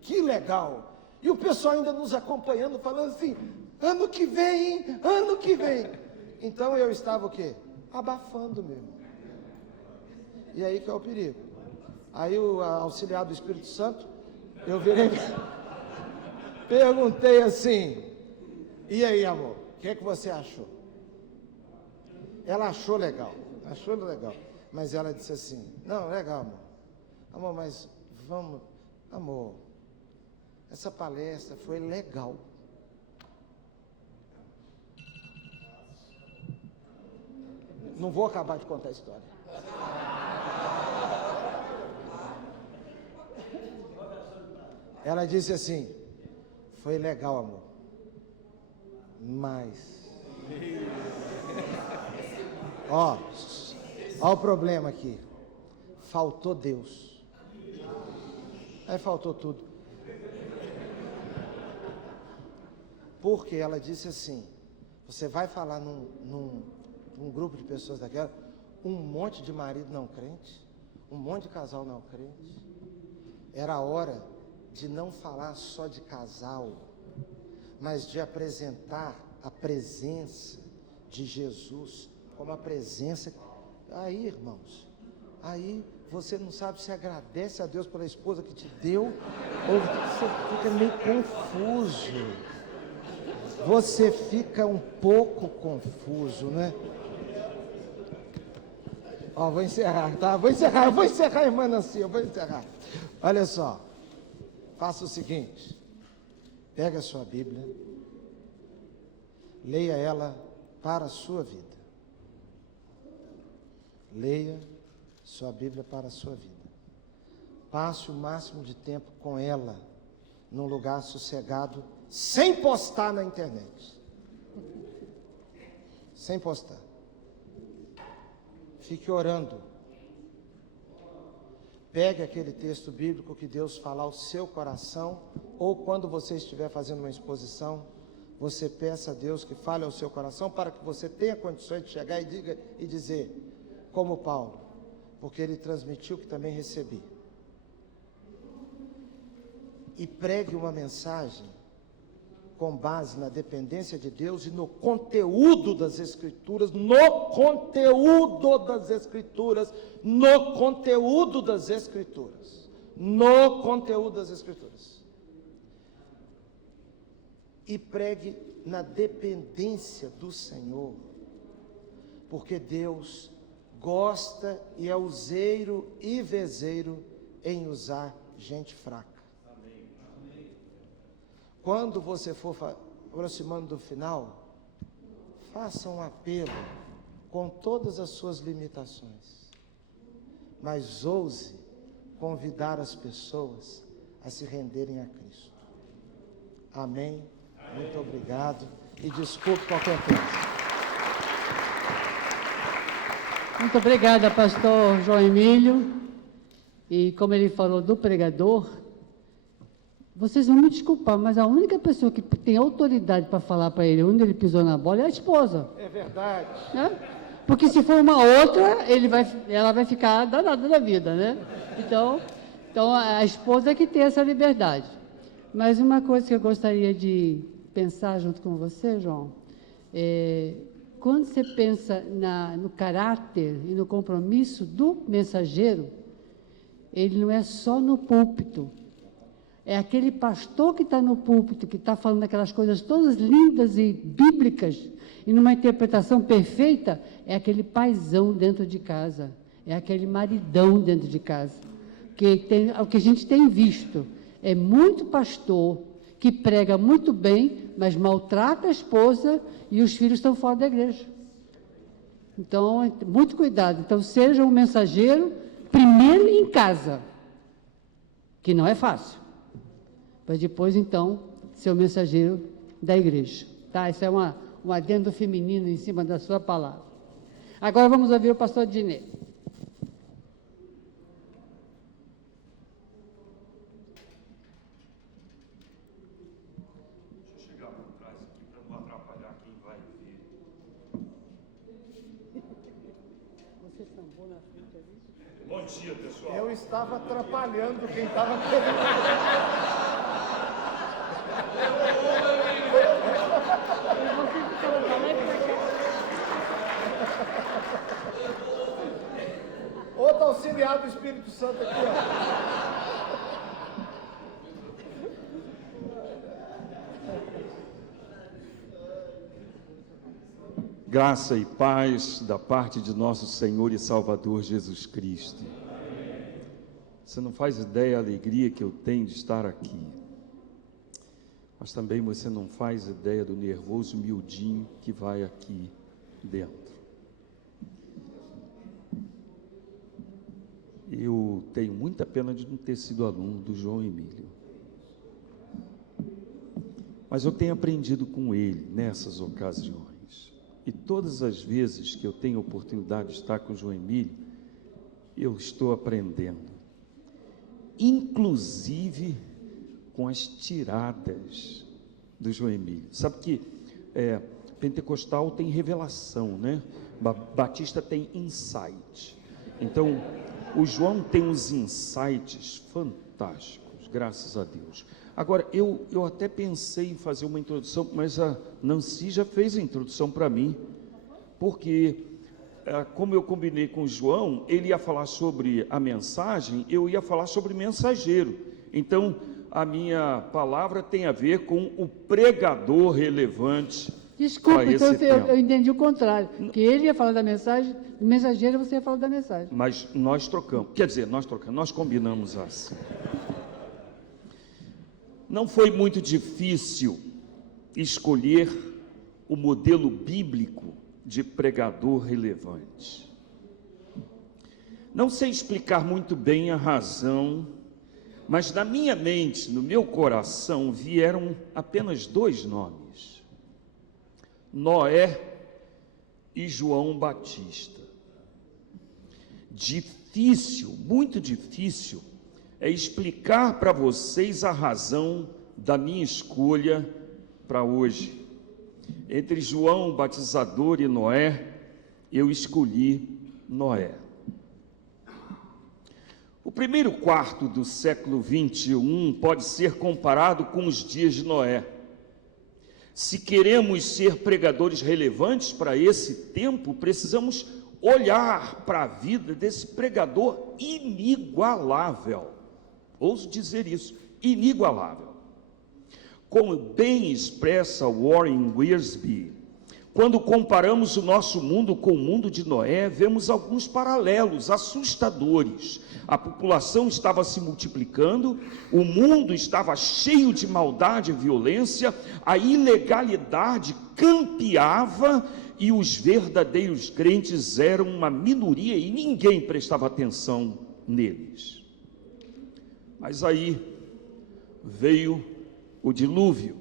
que legal. E o pessoal ainda nos acompanhando, falando assim, ano que vem, hein? Ano que vem. Então eu estava o quê? Abafando mesmo. E aí que é o perigo. Aí o auxiliar do Espírito Santo, eu virei, perguntei assim, e aí, amor, o que é que você achou? Ela achou legal, mas ela disse assim, não, legal, amor, mas vamos, amor, essa palestra foi legal. Não vou acabar de contar a história. Ela disse assim, foi legal, amor, mas... Ó o problema aqui. Faltou Deus. Aí faltou tudo. Porque ela disse assim, você vai falar num grupo de pessoas daquela, um monte de marido não crente, um monte de casal não crente. Era a hora de não falar só de casal, mas de apresentar a presença de Jesus como a presença. Aí, irmãos, aí você não sabe se agradece a Deus pela esposa que te deu, ou você fica meio confuso. Você fica um pouco confuso, né? Ó, vou encerrar, tá? Vou encerrar, irmã Nancy, eu vou encerrar. Olha só, faça o seguinte, pega a sua Bíblia, leia ela para a sua vida. Leia sua Bíblia para a sua vida. Passe o máximo de tempo com ela, num lugar sossegado, sem postar na internet. Sem postar. Fique orando. Pegue aquele texto bíblico que Deus fala ao seu coração, ou quando você estiver fazendo uma exposição, você peça a Deus que fale ao seu coração, para que você tenha condições de chegar e dizer, como Paulo, porque ele transmitiu o que também recebi. E pregue uma mensagem com base na dependência de Deus e no conteúdo das Escrituras, E pregue na dependência do Senhor, porque Deus gosta e é useiro e vezeiro em usar gente fraca. Quando você for aproximando do final, faça um apelo com todas as suas limitações, mas ouse convidar as pessoas a se renderem a Cristo. Amém? Muito obrigado e desculpe qualquer coisa. Muito obrigada, pastor João Emílio. E como ele falou do pregador, vocês vão me desculpar, mas a única pessoa que tem autoridade para falar para ele onde ele pisou na bola é a esposa. É verdade. Né? Porque se for uma outra, ela vai ficar danada da vida, né? Então a esposa é que tem essa liberdade. Mas uma coisa que eu gostaria de pensar junto com você, João, quando você pensa no caráter e no compromisso do mensageiro, ele não é só no púlpito. É aquele pastor que está no púlpito, que está falando aquelas coisas todas lindas e bíblicas, e numa interpretação perfeita, é aquele paizão dentro de casa, é aquele maridão dentro de casa. O que a gente tem visto é muito pastor que prega muito bem, mas maltrata a esposa e os filhos estão fora da igreja. Então, muito cuidado. Então, seja um mensageiro, primeiro em casa, que não é fácil. Mas depois, então, ser o mensageiro da igreja. Tá? Isso é um adendo feminino em cima da sua palavra. Agora vamos ouvir o pastor Dinê. Deixa eu chegar por trás aqui para não atrapalhar quem vai ver. Você sambou na frente ali? Bom dia, pessoal. Eu estava atrapalhando quem estava querendo. Outro auxiliar do Espírito Santo aqui, ó. Graça e paz da parte de nosso Senhor e Salvador Jesus Cristo. Você não faz ideia da alegria que eu tenho de estar aqui. Mas também você não faz ideia do nervoso miudinho que vai aqui dentro. Eu tenho muita pena de não ter sido aluno do João Emílio. Mas eu tenho aprendido com ele nessas ocasiões. E todas as vezes que eu tenho a oportunidade de estar com o João Emílio, eu estou aprendendo. Inclusive com as tiradas do João Emílio. Sabe que pentecostal tem revelação, né? Batista tem insight. Então, o João tem uns insights fantásticos, graças a Deus. Agora, eu até pensei em fazer uma introdução, mas a Nancy já fez a introdução para mim, porque, como eu combinei com o João, ele ia falar sobre a mensagem, eu ia falar sobre mensageiro. Então, a minha palavra tem a ver com o pregador relevante. Desculpa, para então esse tema. eu entendi o contrário, que ele ia falar da mensagem, do mensageiro você ia falar da mensagem. Mas nós trocamos, nós combinamos assim. Não foi muito difícil escolher o modelo bíblico de pregador relevante. Não sei explicar muito bem a razão, mas na minha mente, no meu coração, vieram apenas dois nomes: Noé e João Batista. Difícil, muito difícil, é explicar para vocês a razão da minha escolha para hoje. Entre João Batizador e Noé, eu escolhi Noé. O primeiro quarto do século 21 pode ser comparado com os dias de Noé. Se queremos ser pregadores relevantes para esse tempo, precisamos olhar para a vida desse pregador inigualável. Ouso dizer isso, inigualável. Como bem expressa Warren Wiersbe, quando comparamos o nosso mundo com o mundo de Noé, vemos alguns paralelos assustadores. A população estava se multiplicando, o mundo estava cheio de maldade e violência, a ilegalidade campeava e os verdadeiros crentes eram uma minoria e ninguém prestava atenção neles. Mas aí veio o dilúvio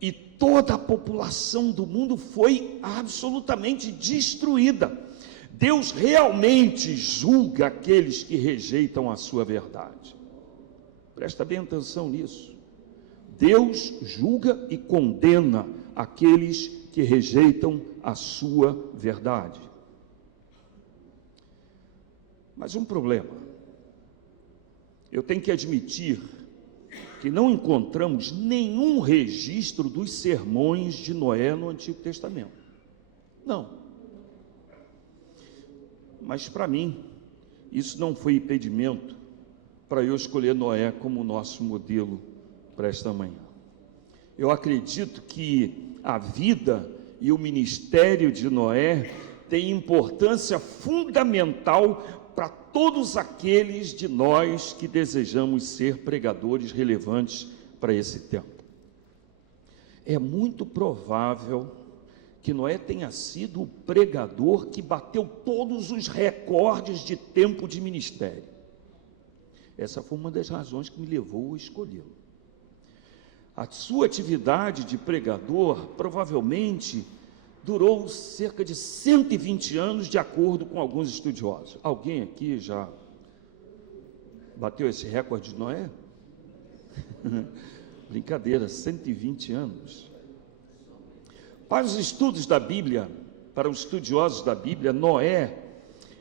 e toda a população do mundo foi absolutamente destruída. Deus realmente julga aqueles que rejeitam a sua verdade. Presta bem atenção nisso. Deus julga e condena aqueles que rejeitam a sua verdade. Mas um problema. Eu tenho que admitir que não encontramos nenhum registro dos sermões de Noé no Antigo Testamento. Não. Mas para mim, isso não foi impedimento para eu escolher Noé como nosso modelo para esta manhã. Eu acredito que a vida e o ministério de Noé têm importância fundamental para todos aqueles de nós que desejamos ser pregadores relevantes para esse tempo. É muito provável que Noé tenha sido o pregador que bateu todos os recordes de tempo de ministério. Essa foi uma das razões que me levou a escolhê-lo. A sua atividade de pregador provavelmente durou cerca de 120 anos, de acordo com alguns estudiosos. Alguém aqui já bateu esse recorde de Noé? Brincadeira, 120 anos. Para os estudos da Bíblia, para os estudiosos da Bíblia, Noé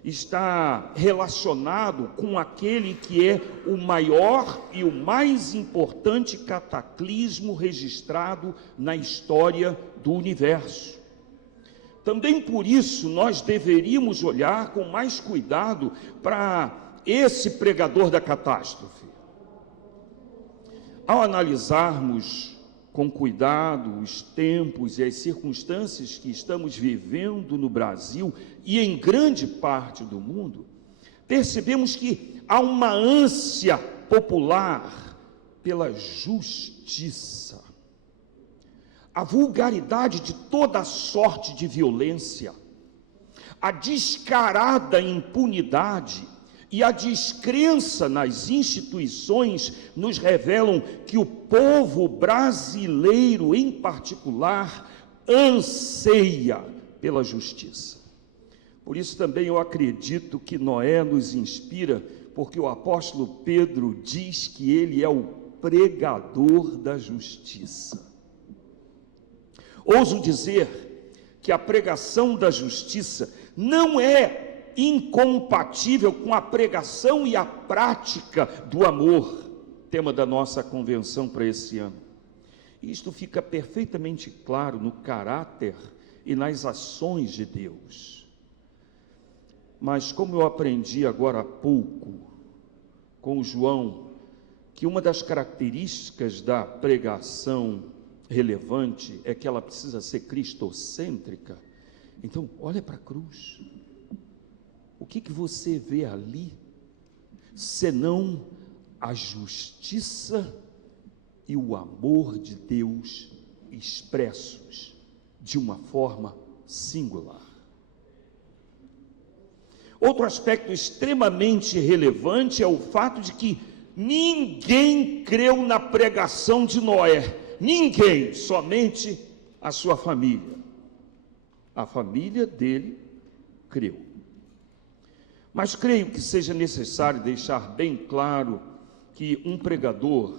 está relacionado com aquele que é o maior e o mais importante cataclismo registrado na história do universo. Também por isso nós deveríamos olhar com mais cuidado para esse pregador da catástrofe. Ao analisarmos com cuidado os tempos e as circunstâncias que estamos vivendo no Brasil e em grande parte do mundo, percebemos que há uma ânsia popular pela justiça. A vulgaridade de toda sorte de violência, a descarada impunidade e a descrença nas instituições nos revelam que o povo brasileiro, em particular, anseia pela justiça. Por isso também eu acredito que Noé nos inspira, porque o apóstolo Pedro diz que ele é o pregador da justiça. Ouso dizer que a pregação da justiça não é incompatível com a pregação e a prática do amor, tema da nossa convenção para esse ano. Isto fica perfeitamente claro no caráter e nas ações de Deus. Mas como eu aprendi agora há pouco com o João, que uma das características da pregação relevante é que ela precisa ser cristocêntrica. Então, olha para a cruz. O que você vê ali, senão a justiça e o amor de Deus expressos de uma forma singular? Outro aspecto extremamente relevante é o fato de que ninguém creu na pregação de Noé. Ninguém, somente a sua família. A família dele creu. Mas creio que seja necessário deixar bem claro que um pregador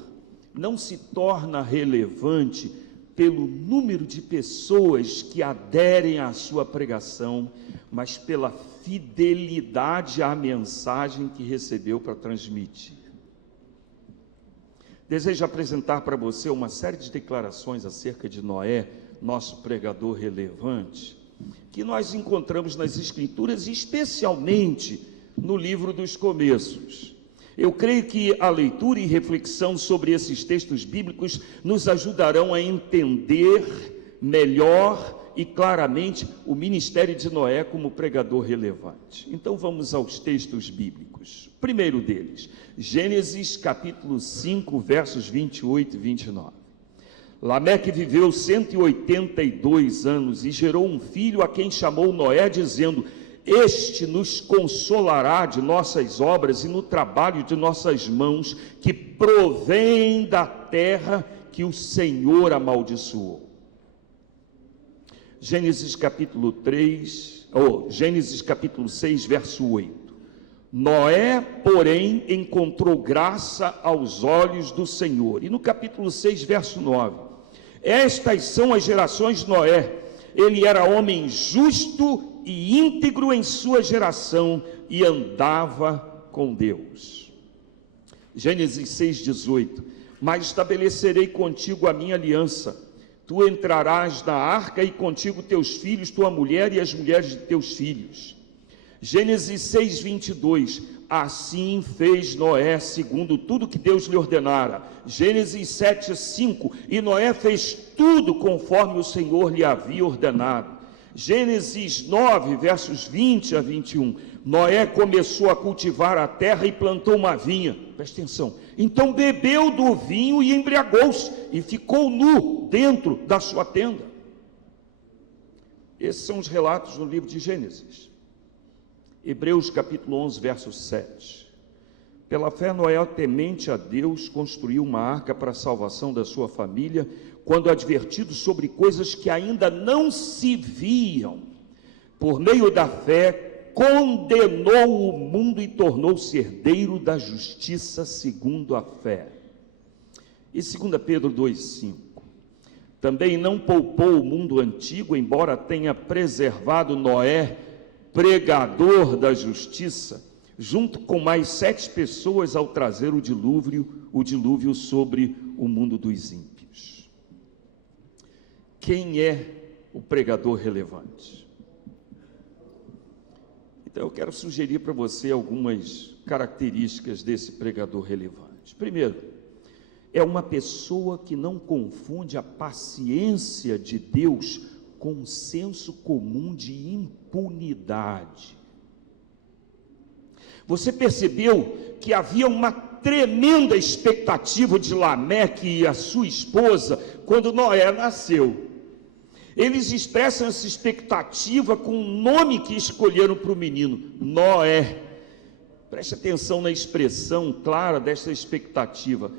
não se torna relevante pelo número de pessoas que aderem à sua pregação, mas pela fidelidade à mensagem que recebeu para transmitir. Desejo apresentar para você uma série de declarações acerca de Noé, nosso pregador relevante, que nós encontramos nas Escrituras, especialmente no livro dos Começos. Eu creio que a leitura e reflexão sobre esses textos bíblicos nos ajudarão a entender melhor e claramente o ministério de Noé como pregador relevante. Então vamos aos textos bíblicos. Primeiro deles, Gênesis capítulo 5, versos 28 e 29. Lameque viveu 182 anos e gerou um filho a quem chamou Noé, dizendo: este nos consolará de nossas obras e no trabalho de nossas mãos, que provém da terra que o Senhor amaldiçoou. Gênesis capítulo 6, verso 8. Noé, porém, encontrou graça aos olhos do Senhor. E no capítulo 6, verso 9: estas são as gerações de Noé. Ele era homem justo e íntegro em sua geração e andava com Deus. Gênesis 6,18: mas estabelecerei contigo a minha aliança. Tu entrarás na arca e contigo teus filhos, tua mulher e as mulheres de teus filhos. Gênesis 6,22: assim fez Noé segundo tudo que Deus lhe ordenara. Gênesis 7,5: e Noé fez tudo conforme o Senhor lhe havia ordenado. Gênesis 9, versos 20 a 21: Noé começou a cultivar a terra e plantou uma vinha. Presta atenção. Então bebeu do vinho e embriagou-se e ficou nu dentro da sua tenda. Esses são os relatos no livro de Gênesis. Hebreus capítulo 11, verso 7: pela fé Noé, temente a Deus, construiu uma arca para a salvação da sua família, quando advertido sobre coisas que ainda não se viam. Por meio da fé, condenou o mundo e tornou-se herdeiro da justiça segundo a fé. E 2 Pedro 2,5: também não poupou o mundo antigo, embora tenha preservado Noé, pregador da justiça, junto com mais 7 pessoas, ao trazer o dilúvio sobre o mundo dos ímpios. Quem é o pregador relevante? Então eu quero sugerir para você algumas características desse pregador relevante. Primeiro, é uma pessoa que não confunde a paciência de Deus com um senso comum de impunidade. Você percebeu que havia uma tremenda expectativa de Lameque e a sua esposa quando Noé nasceu. Eles expressam essa expectativa com o nome que escolheram para o menino, Noé. Preste atenção na expressão clara dessa expectativa: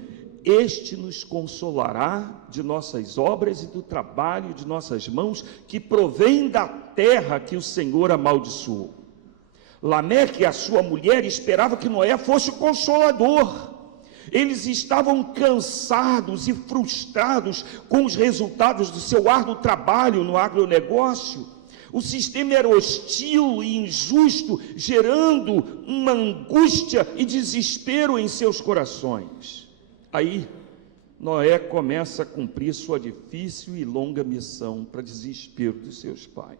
este nos consolará de nossas obras e do trabalho de nossas mãos, que provém da terra que o Senhor amaldiçoou. Lameque e a sua mulher esperavam que Noé fosse o consolador. Eles estavam cansados e frustrados com os resultados do seu árduo trabalho no agronegócio. O sistema era hostil e injusto, gerando uma angústia e desespero em seus corações. Aí, Noé começa a cumprir sua difícil e longa missão para desespero dos seus pais.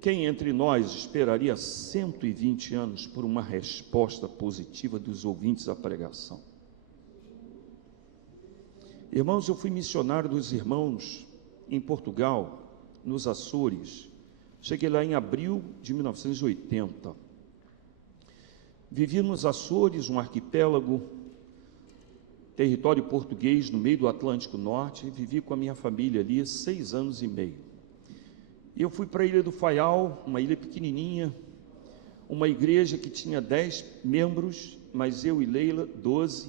Quem entre nós esperaria 120 anos por uma resposta positiva dos ouvintes à pregação? Irmãos, eu fui missionário dos irmãos em Portugal, nos Açores. Cheguei lá em abril de 1980. Vivi nos Açores, um arquipélago, território português no meio do Atlântico Norte, e vivi com a minha família ali 6 anos e meio. E eu fui para a Ilha do Faial, uma ilha pequenininha, uma igreja que tinha 10 membros, mas eu e Leila, 12.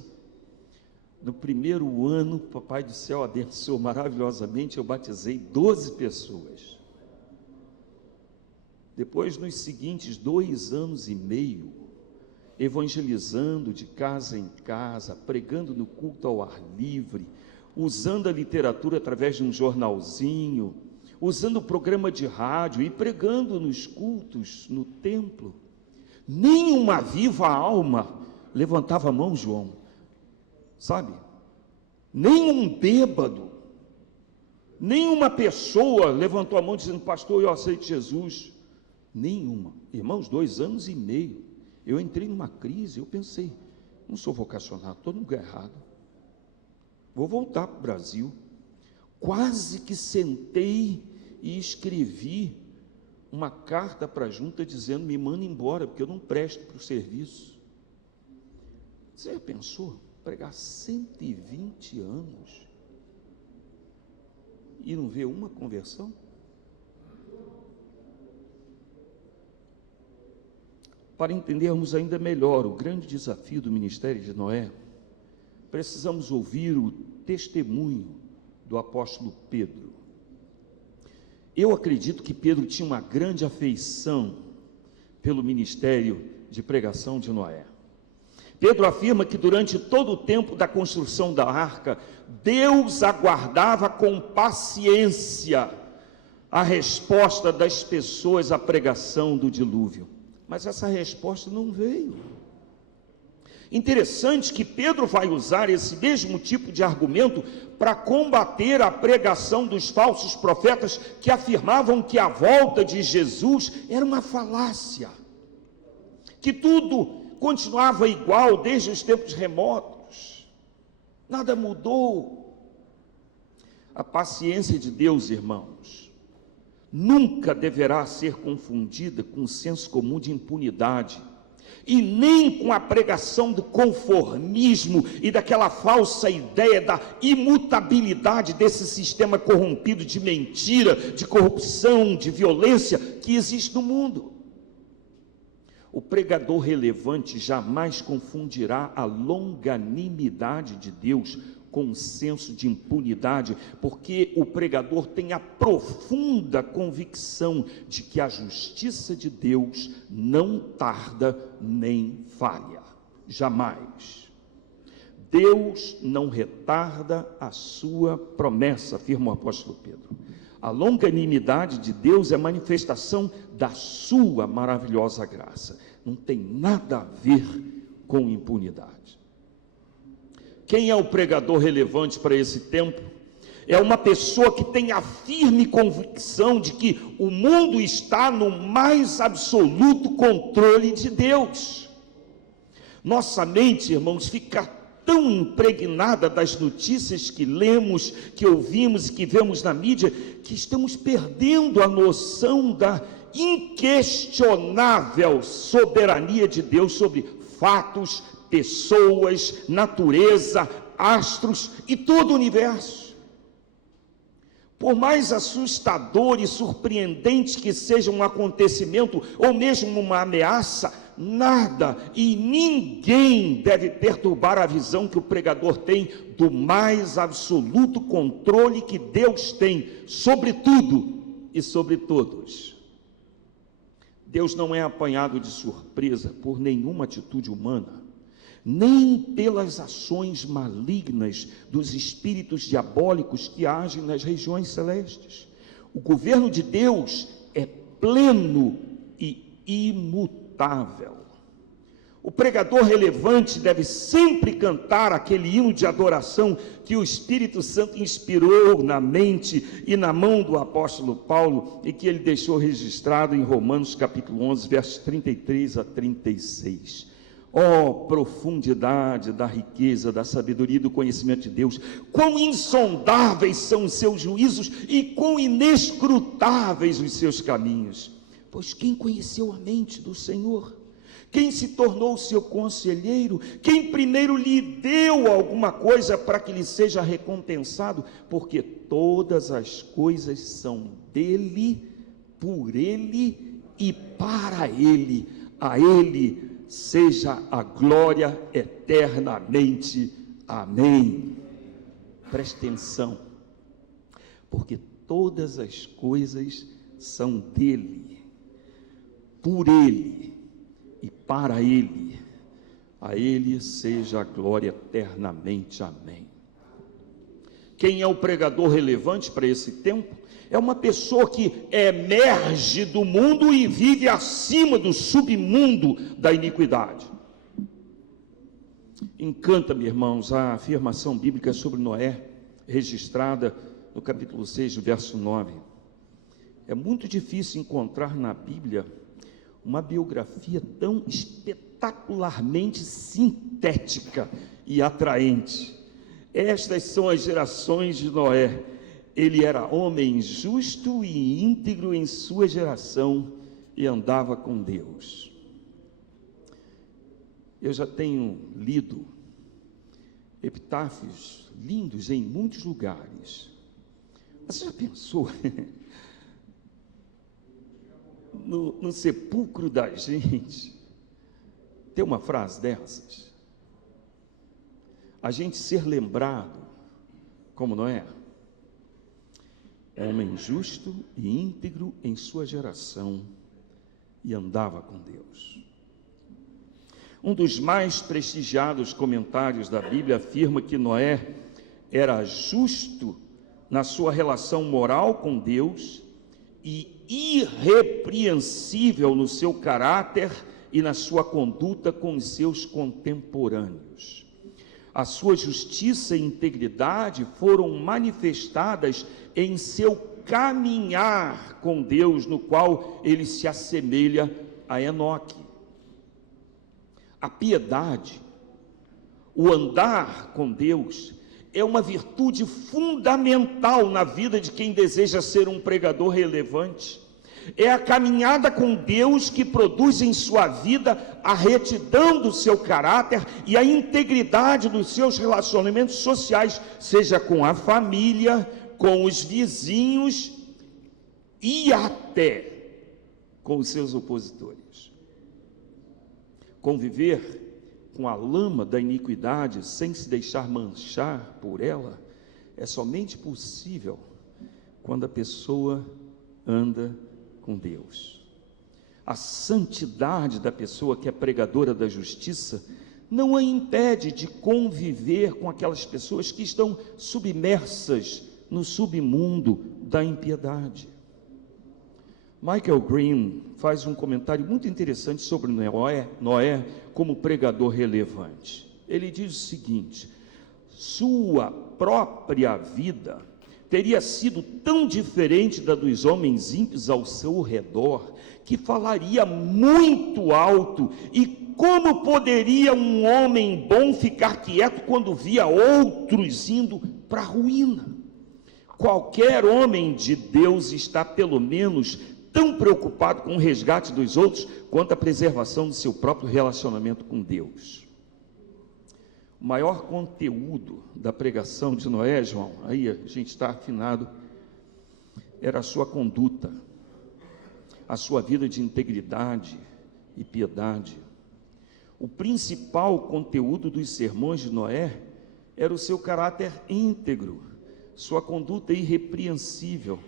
No primeiro ano, Papai do Céu abençoou maravilhosamente, eu batizei 12 pessoas. Depois, nos seguintes 2 anos e meio, evangelizando de casa em casa, pregando no culto ao ar livre, usando a literatura através de um jornalzinho, usando o programa de rádio e pregando nos cultos, no templo. Nenhuma viva alma levantava a mão, João, sabe? Nenhum bêbado, nenhuma pessoa levantou a mão dizendo: pastor, eu aceito Jesus. Nenhuma. Irmãos, 2 anos e meio, eu entrei numa crise, eu pensei, não sou vocacionado, estou no lugar errado, vou voltar para o Brasil. Quase que sentei e escrevi uma carta para a junta dizendo: me manda embora, porque eu não presto para o serviço. Você já pensou? Pregar 120 anos e não ver uma conversão? Para entendermos ainda melhor o grande desafio do ministério de Noé, precisamos ouvir o testemunho do apóstolo Pedro. Eu acredito que Pedro tinha uma grande afeição pelo ministério de pregação de Noé. Pedro afirma que durante todo o tempo da construção da arca, Deus aguardava com paciência a resposta das pessoas à pregação do dilúvio. Mas essa resposta não veio. Interessante que Pedro vai usar esse mesmo tipo de argumento para combater a pregação dos falsos profetas que afirmavam que a volta de Jesus era uma falácia, que tudo continuava igual desde os tempos remotos, nada mudou. A paciência de Deus, irmãos, nunca deverá ser confundida com o senso comum de impunidade, e nem com a pregação do conformismo e daquela falsa ideia da imutabilidade desse sistema corrompido de mentira, de corrupção, de violência que existe no mundo. O pregador relevante jamais confundirá a longanimidade de Deus com um senso de impunidade, porque o pregador tem a profunda convicção de que a justiça de Deus não tarda nem falha, jamais. Deus não retarda a sua promessa, afirma o apóstolo Pedro. A longanimidade de Deus é manifestação da sua maravilhosa graça, não tem nada a ver com impunidade. Quem é o pregador relevante para esse tempo? É uma pessoa que tem a firme convicção de que o mundo está no mais absoluto controle de Deus. Nossa mente, irmãos, fica tão impregnada das notícias que lemos, que ouvimos e que vemos na mídia, que estamos perdendo a noção da inquestionável soberania de Deus sobre fatos, pessoas, natureza, astros e todo o universo. Por mais assustador e surpreendente que seja um acontecimento, ou mesmo uma ameaça, nada e ninguém deve perturbar a visão que o pregador tem do mais absoluto controle que Deus tem sobre tudo e sobre todos. Deus não é apanhado de surpresa por nenhuma atitude humana, nem pelas ações malignas dos espíritos diabólicos que agem nas regiões celestes. O governo de Deus é pleno e imutável. O pregador relevante deve sempre cantar aquele hino de adoração que o Espírito Santo inspirou na mente e na mão do apóstolo Paulo e que ele deixou registrado em Romanos capítulo 11, versos 33 a 36. Profundidade da riqueza, da sabedoria e do conhecimento de Deus, quão insondáveis são os seus juízos e quão inescrutáveis os seus caminhos. Pois quem conheceu a mente do Senhor? Quem se tornou seu conselheiro? Quem primeiro lhe deu alguma coisa para que lhe seja recompensado? Porque todas as coisas são dele, por ele e para ele. A ele seja a glória eternamente. Amém. Preste atenção, porque todas as coisas são dele, por ele e para ele. A ele seja a glória eternamente. Amém. Quem é o pregador relevante para esse tempo? É uma pessoa que emerge do mundo e vive acima do submundo da iniquidade. Encanta-me, irmãos, a afirmação bíblica sobre Noé, registrada no capítulo 6, verso 9. É muito difícil encontrar na Bíblia uma biografia tão espetacularmente sintética e atraente. Estas são as gerações de Noé. Ele era homem justo e íntegro em sua geração e andava com Deus. Eu já tenho lido epitáfios lindos em muitos lugares. Você já pensou no sepulcro da gente ter uma frase dessas? A gente ser lembrado como Noé, homem justo e íntegro em sua geração, e andava com Deus. Um dos mais prestigiados comentários da Bíblia afirma que Noé era justo na sua relação moral com Deus e irrepreensível no seu caráter e na sua conduta com os seus contemporâneos. A sua justiça e integridade foram manifestadas em seu caminhar com Deus, no qual ele se assemelha a Enoque. A piedade, o andar com Deus, é uma virtude fundamental na vida de quem deseja ser um pregador relevante. É a caminhada com Deus que produz em sua vida a retidão do seu caráter e a integridade dos seus relacionamentos sociais, seja com a família, com os vizinhos e até com os seus opositores. Conviver com a lama da iniquidade sem se deixar manchar por ela é somente possível quando a pessoa anda com Deus. A santidade da pessoa que é pregadora da justiça não a impede de conviver com aquelas pessoas que estão submersas no submundo da impiedade. Michael Green faz um comentário muito interessante sobre Noé como pregador relevante. Ele diz o seguinte: sua própria vida teria sido tão diferente da dos homens ímpios ao seu redor, que falaria muito alto. E como poderia um homem bom ficar quieto quando via outros indo para a ruína? Qualquer homem de Deus está pelo menos tão preocupado com o resgate dos outros quanto a preservação do seu próprio relacionamento com Deus. O maior conteúdo da pregação de Noé, João, aí a gente está afinado, era a sua conduta, a sua vida de integridade e piedade. O principal conteúdo dos sermões de Noé era o seu caráter íntegro, sua conduta irrepreensível,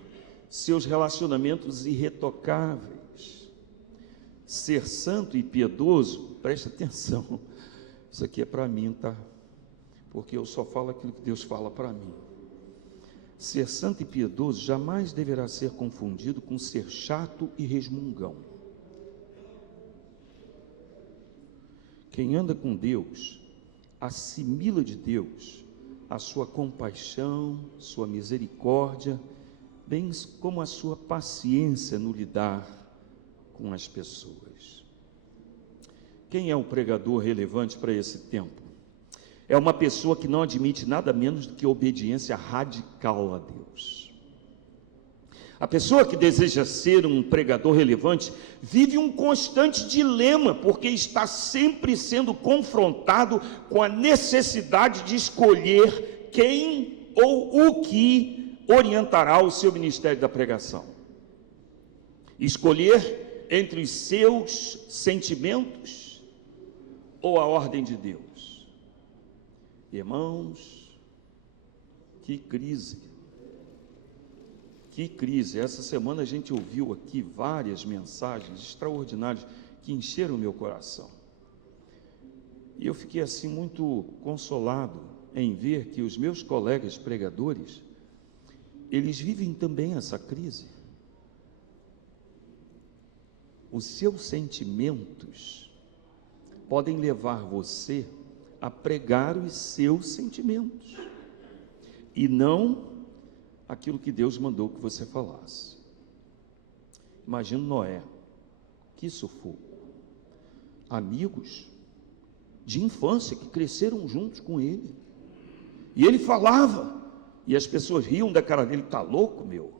seus relacionamentos irretocáveis. Ser santo e piedoso, presta atenção, isso aqui é para mim, tá? Porque eu só falo aquilo que Deus fala para mim. Ser santo e piedoso jamais deverá ser confundido com ser chato e resmungão. Quem anda com Deus, assimila de Deus a sua compaixão, sua misericórdia, bem como a sua paciência no lidar com as pessoas. Quem é um pregador relevante para esse tempo? É uma pessoa que não admite nada menos do que obediência radical a Deus. A pessoa que deseja ser um pregador relevante vive um constante dilema, porque está sempre sendo confrontado com a necessidade de escolher quem ou o que orientará o seu ministério da pregação. Escolher entre os seus sentimentos ou a ordem de Deus. Irmãos, que crise. Que crise. Essa semana a gente ouviu aqui várias mensagens extraordinárias que encheram o meu coração. E eu fiquei assim muito consolado em ver que os meus colegas pregadores, eles vivem também essa crise. Os seus sentimentos podem levar você a pregar os seus sentimentos e não aquilo que Deus mandou que você falasse. Imagina Noé, que sufoco. Amigos de infância que cresceram juntos com ele, e ele falava, e as pessoas riam da cara dele. Tá louco, meu?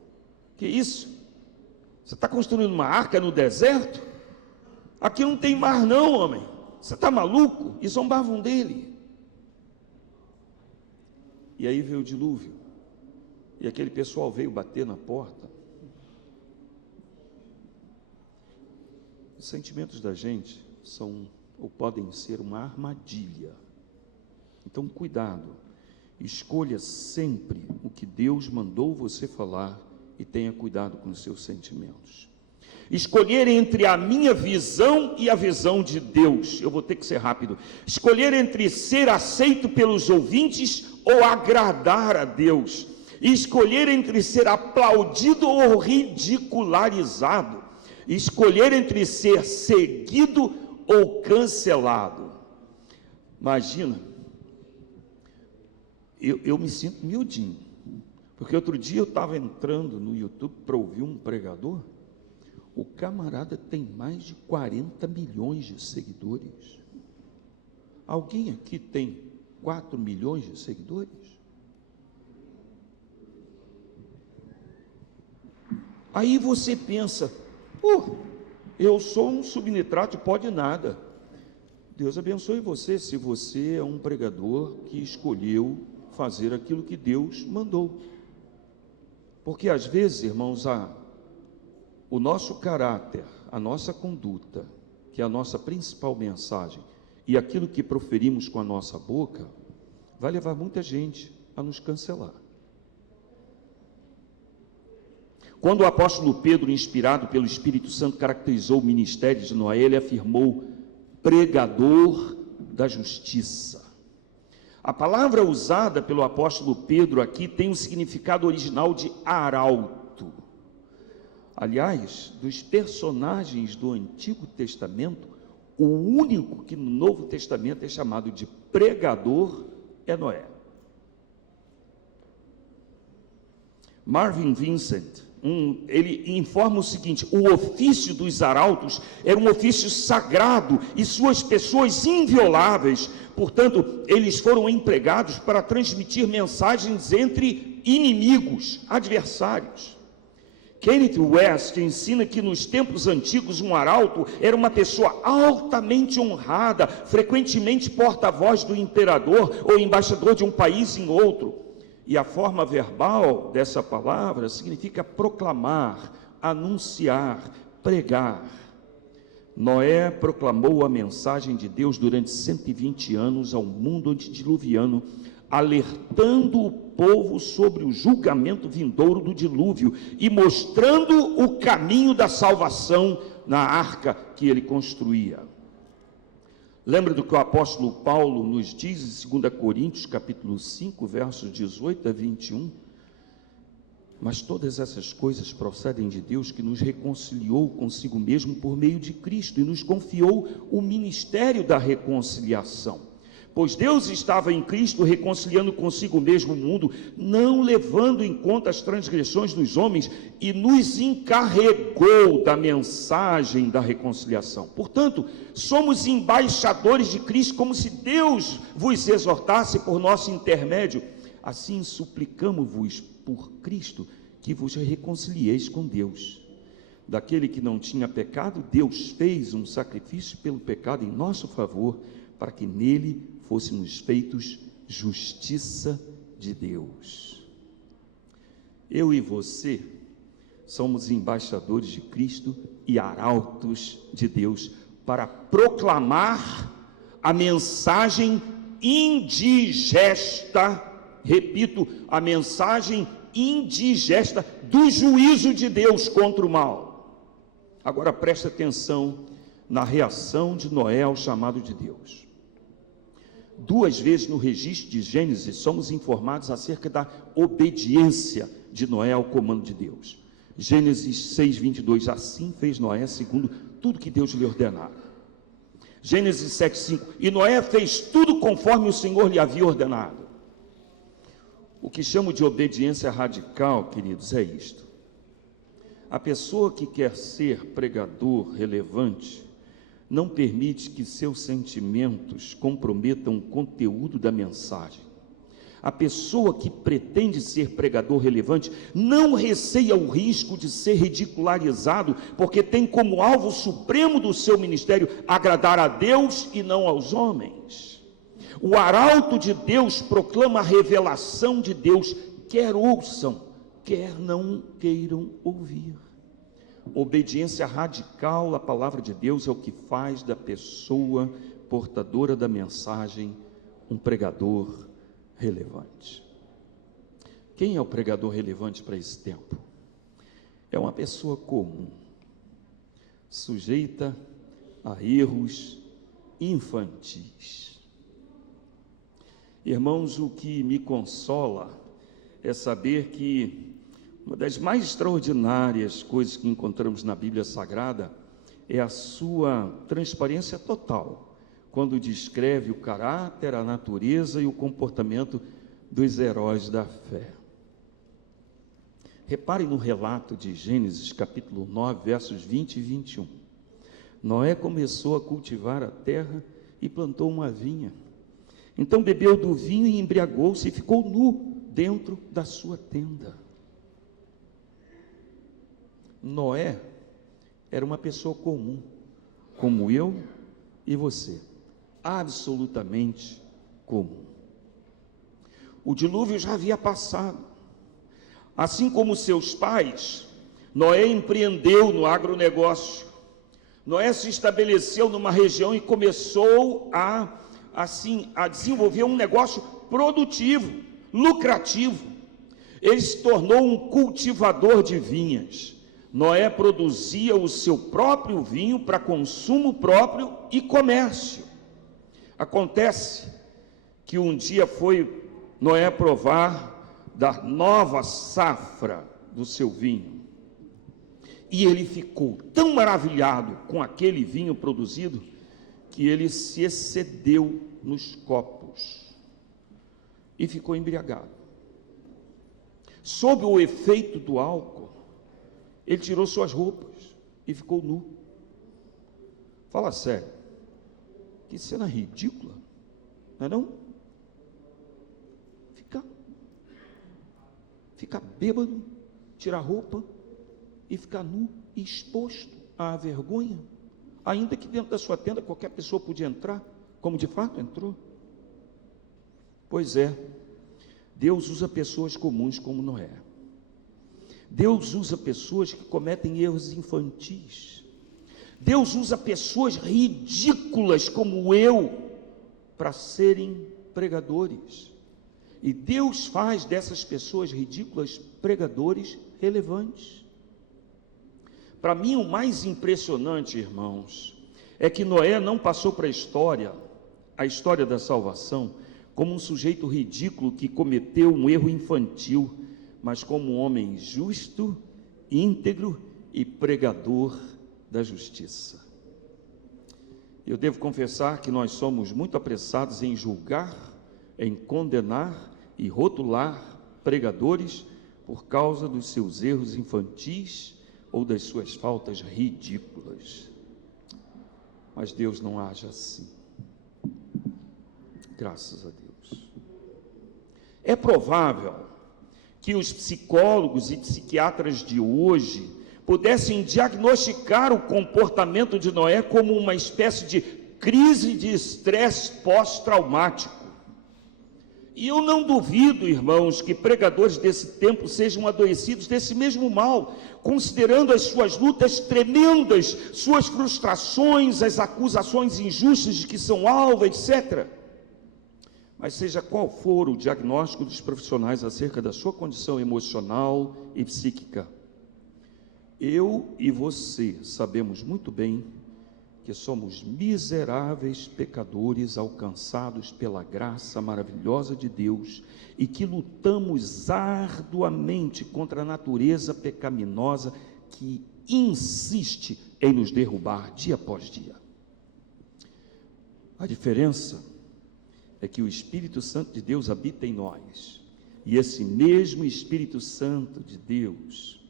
Que isso? Você está construindo uma arca no deserto? Aqui não tem mar não, homem. Você está maluco? E zombavam dele. E aí veio o dilúvio, e aquele pessoal veio bater na porta. Os sentimentos da gente são ou podem ser uma armadilha. Então, cuidado. Escolha sempre o que Deus mandou você falar e tenha cuidado com os seus sentimentos. Escolher entre a minha visão e a visão de Deus. Eu vou ter que ser rápido. Escolher entre ser aceito pelos ouvintes ou agradar a Deus. Escolher entre ser aplaudido ou ridicularizado. Escolher entre ser seguido ou cancelado. Imagina, eu me sinto miudinho, porque outro dia eu estava entrando no YouTube para ouvir um pregador. O camarada tem mais de 40 milhões de seguidores. Alguém aqui tem 4 milhões de seguidores? Aí você pensa, eu sou um subnitrato, pode nada. Deus abençoe você, se você é um pregador que escolheu fazer aquilo que Deus mandou. Porque às vezes, irmãos, o nosso caráter, a nossa conduta, que é a nossa principal mensagem, e aquilo que proferimos com a nossa boca, vai levar muita gente a nos cancelar. Quando o apóstolo Pedro, inspirado pelo Espírito Santo, caracterizou o ministério de Noé, ele afirmou: pregador da justiça. A palavra usada pelo apóstolo Pedro aqui tem o significado original de arauto. Aliás, dos personagens do Antigo Testamento, o único que no Novo Testamento é chamado de pregador é Noé. Marvin Vincent, ele informa o seguinte: o ofício dos arautos era um ofício sagrado e suas pessoas invioláveis, portanto, eles foram empregados para transmitir mensagens entre inimigos, adversários. Kenneth West ensina que nos tempos antigos um arauto era uma pessoa altamente honrada, frequentemente porta-voz do imperador ou embaixador de um país em outro. E a forma verbal dessa palavra significa proclamar, anunciar, pregar. Noé proclamou a mensagem de Deus durante 120 anos ao mundo antediluviano, alertando o povo sobre o julgamento vindouro do dilúvio e mostrando o caminho da salvação na arca que ele construía. Lembra do que o apóstolo Paulo nos diz em 2 Coríntios, capítulo 5, versos 18 a 21? Mas todas essas coisas procedem de Deus, que nos reconciliou consigo mesmo por meio de Cristo e nos confiou o ministério da reconciliação. Pois Deus estava em Cristo reconciliando consigo mesmo o mundo, não levando em conta as transgressões dos homens, e nos encarregou da mensagem da reconciliação. Portanto, somos embaixadores de Cristo, como se Deus vos exortasse por nosso intermédio. Assim suplicamos-vos por Cristo, que vos reconcilieis com Deus. Daquele que não tinha pecado, Deus fez um sacrifício pelo pecado em nosso favor, para que nele fôssemos feitos justiça de Deus. Eu e você somos embaixadores de Cristo e arautos de Deus para proclamar a mensagem indigesta, repito, a mensagem indigesta do juízo de Deus contra o mal. Agora presta atenção na reação de Noé ao chamado de Deus. 2 vezes no registro de Gênesis somos informados acerca da obediência de Noé ao comando de Deus. Gênesis 6, 22, assim fez Noé segundo tudo que Deus lhe ordenara. Gênesis 7, 5, e Noé fez tudo conforme o Senhor lhe havia ordenado. O que chamo de obediência radical, queridos, é isto. A pessoa que quer ser pregador relevante não permite que seus sentimentos comprometam o conteúdo da mensagem. A pessoa que pretende ser pregador relevante não receia o risco de ser ridicularizado, porque tem como alvo supremo do seu ministério agradar a Deus e não aos homens. O arauto de Deus proclama a revelação de Deus, quer ouçam, quer não queiram ouvir. Obediência radical à palavra de Deus é o que faz da pessoa portadora da mensagem um pregador relevante. Quem é o pregador relevante para esse tempo? É uma pessoa comum, sujeita a erros infantis. Irmãos, o que me consola é saber que uma das mais extraordinárias coisas que encontramos na Bíblia Sagrada é a sua transparência total, quando descreve o caráter, a natureza e o comportamento dos heróis da fé. Reparem no relato de Gênesis, capítulo 9, versos 20 e 21. Noé começou a cultivar a terra e plantou uma vinha. Então bebeu do vinho e embriagou-se e ficou nu dentro da sua tenda. Noé era uma pessoa comum, como eu e você, absolutamente comum. O dilúvio já havia passado. Assim como seus pais, Noé empreendeu no agronegócio. Noé se estabeleceu numa região e começou a desenvolver um negócio produtivo, lucrativo. Ele se tornou um cultivador de vinhas. Noé produzia o seu próprio vinho para consumo próprio e comércio. Acontece que um dia foi Noé provar da nova safra do seu vinho, e ele ficou tão maravilhado com aquele vinho produzido, que ele se excedeu nos copos, e ficou embriagado. Sob o efeito do álcool, ele tirou suas roupas, e ficou nu. Fala sério, que cena ridícula, não é não? Ficar bêbado, tirar roupa e ficar nu e exposto à vergonha, ainda que dentro da sua tenda qualquer pessoa podia entrar, como de fato entrou. Pois é, Deus usa pessoas comuns como Noé. Deus usa pessoas que cometem erros infantis. Deus usa pessoas ridículas como eu para serem pregadores. E Deus faz dessas pessoas ridículas pregadores relevantes. Para mim, o mais impressionante, irmãos, é que Noé não passou para a história da salvação, como um sujeito ridículo que cometeu um erro infantil, mas como um homem justo, íntegro e pregador da justiça. Eu devo confessar que nós somos muito apressados em julgar, em condenar e rotular pregadores por causa dos seus erros infantis ou das suas faltas ridículas. Mas Deus não age assim. Graças a Deus. É provável que os psicólogos e psiquiatras de hoje pudessem diagnosticar o comportamento de Noé como uma espécie de crise de estresse pós-traumático. E eu não duvido, irmãos, que pregadores desse tempo sejam adoecidos desse mesmo mal, considerando as suas lutas tremendas, suas frustrações, as acusações injustas de que são alvo, etc. Mas seja qual for o diagnóstico dos profissionais acerca da sua condição emocional e psíquica, eu e você sabemos muito bem que somos miseráveis pecadores alcançados pela graça maravilhosa de Deus e que lutamos arduamente contra a natureza pecaminosa que insiste em nos derrubar dia após dia. A diferença é que o Espírito Santo de Deus habita em nós, e esse mesmo Espírito Santo de Deus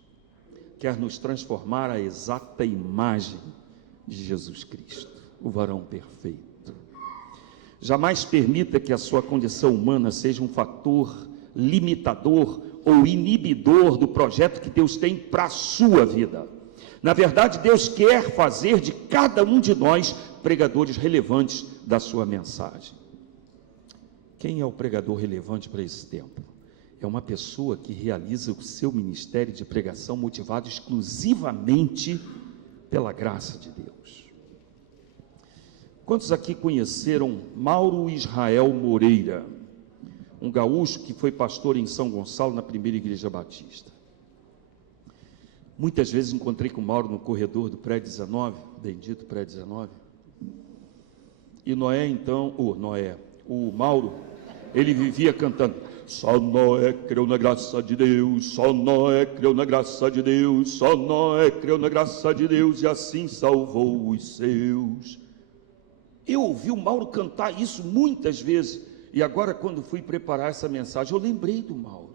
quer nos transformar à exata imagem de Jesus Cristo, o varão perfeito. Jamais permita que a sua condição humana seja um fator limitador ou inibidor do projeto que Deus tem para a sua vida. Na verdade, Deus quer fazer de cada um de nós pregadores relevantes da sua mensagem. Quem é o pregador relevante para esse tempo? É uma pessoa que realiza o seu ministério de pregação motivado exclusivamente pela graça de Deus. Quantos aqui conheceram Mauro Israel Moreira, um gaúcho que foi pastor em São Gonçalo, na primeira igreja batista? Muitas vezes encontrei com o Mauro no corredor do prédio 19, bendito prédio 19, e Noé então, o Mauro, ele vivia cantando: só Noé creu na graça de Deus, só Noé creu na graça de Deus, só Noé creu na graça de Deus e assim salvou os seus. Eu ouvi o Mauro cantar isso muitas vezes, e agora quando fui preparar essa mensagem, eu lembrei do Mauro.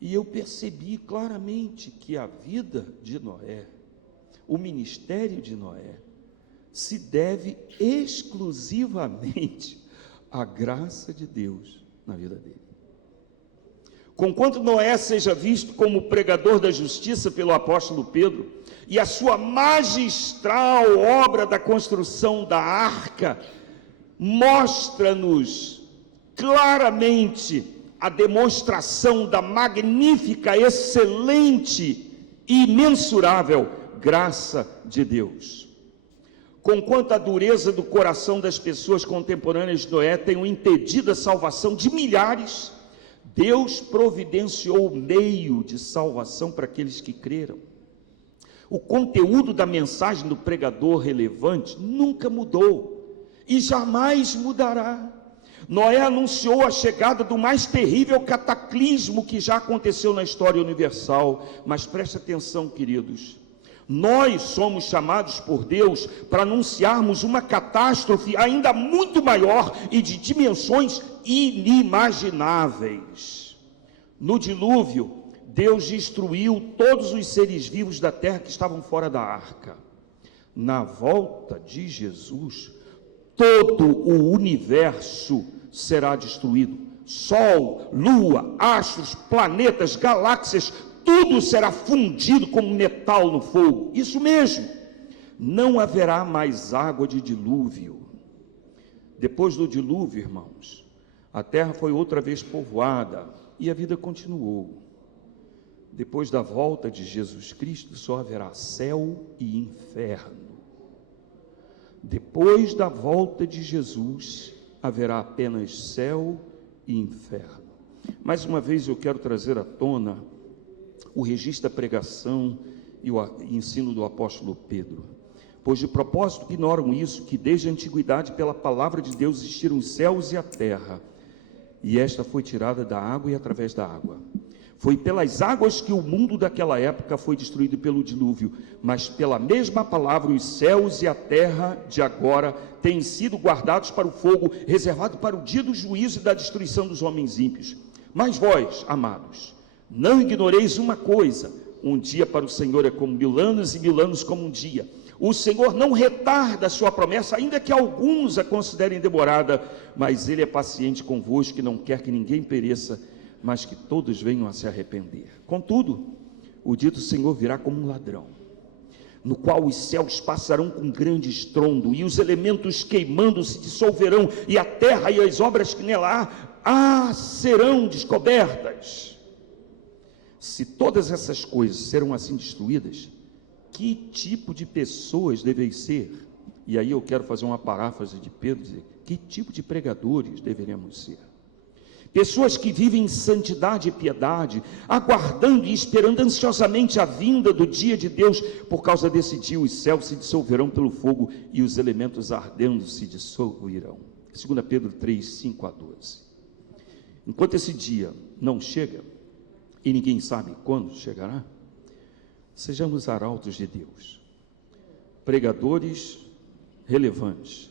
E eu percebi claramente que a vida de Noé, o ministério de Noé, se deve exclusivamente à graça de Deus na vida dele. Conquanto Noé seja visto como pregador da justiça pelo apóstolo Pedro, e a sua magistral obra da construção da arca mostra-nos claramente a demonstração da magnífica, excelente e imensurável graça de Deus. Conquanto a dureza do coração das pessoas contemporâneas de Noé tenham impedido a salvação de milhares, Deus providenciou o meio de salvação para aqueles que creram. O conteúdo da mensagem do pregador relevante nunca mudou e jamais mudará. Noé anunciou a chegada do mais terrível cataclismo que já aconteceu na história universal. Mas preste atenção, queridos, nós somos chamados por Deus para anunciarmos uma catástrofe ainda muito maior e de dimensões inimagináveis. No dilúvio, Deus destruiu todos os seres vivos da terra que estavam fora da arca. Na volta de Jesus, todo o universo será destruído. Sol, lua, astros, planetas, galáxias, tudo será fundido como metal no fogo. Isso mesmo, não haverá mais água de dilúvio. Depois do dilúvio, irmãos, a terra foi outra vez povoada e a vida continuou. Depois da volta de Jesus Cristo, só haverá céu e inferno. Depois da volta de Jesus, haverá apenas céu e inferno. Mais uma vez eu quero trazer à tona o registro da pregação e o ensino do apóstolo Pedro. Pois de propósito ignoram isso, que desde a antiguidade pela palavra de Deus existiram os céus e a terra, e esta foi tirada da água e através da água. Foi pelas águas que o mundo daquela época foi destruído pelo dilúvio, mas pela mesma palavra os céus e a terra de agora têm sido guardados para o fogo, reservado para o dia do juízo e da destruição dos homens ímpios. Mas vós, amados, não ignoreis uma coisa: um dia para o Senhor é como 1000 anos e 1000 anos como um dia. O Senhor não retarda a sua promessa, ainda que alguns a considerem demorada, mas Ele é paciente convosco, que não quer que ninguém pereça, mas que todos venham a se arrepender. Contudo, o dia do Senhor virá como um ladrão, no qual os céus passarão com grande estrondo, e os elementos queimando se dissolverão, e a terra e as obras que nela há serão descobertas. Se todas essas coisas serão assim destruídas, que tipo de pessoas deveis ser? E aí eu quero fazer uma paráfrase de Pedro, dizer, que tipo de pregadores deveremos ser? Pessoas que vivem em santidade e piedade, aguardando e esperando ansiosamente a vinda do dia de Deus. Por causa desse dia os céus se dissolverão pelo fogo e os elementos ardendo se dissolverão. 2 Pedro 3, 5 a 12. Enquanto esse dia não chega, e ninguém sabe quando chegará, sejamos arautos de Deus, pregadores relevantes,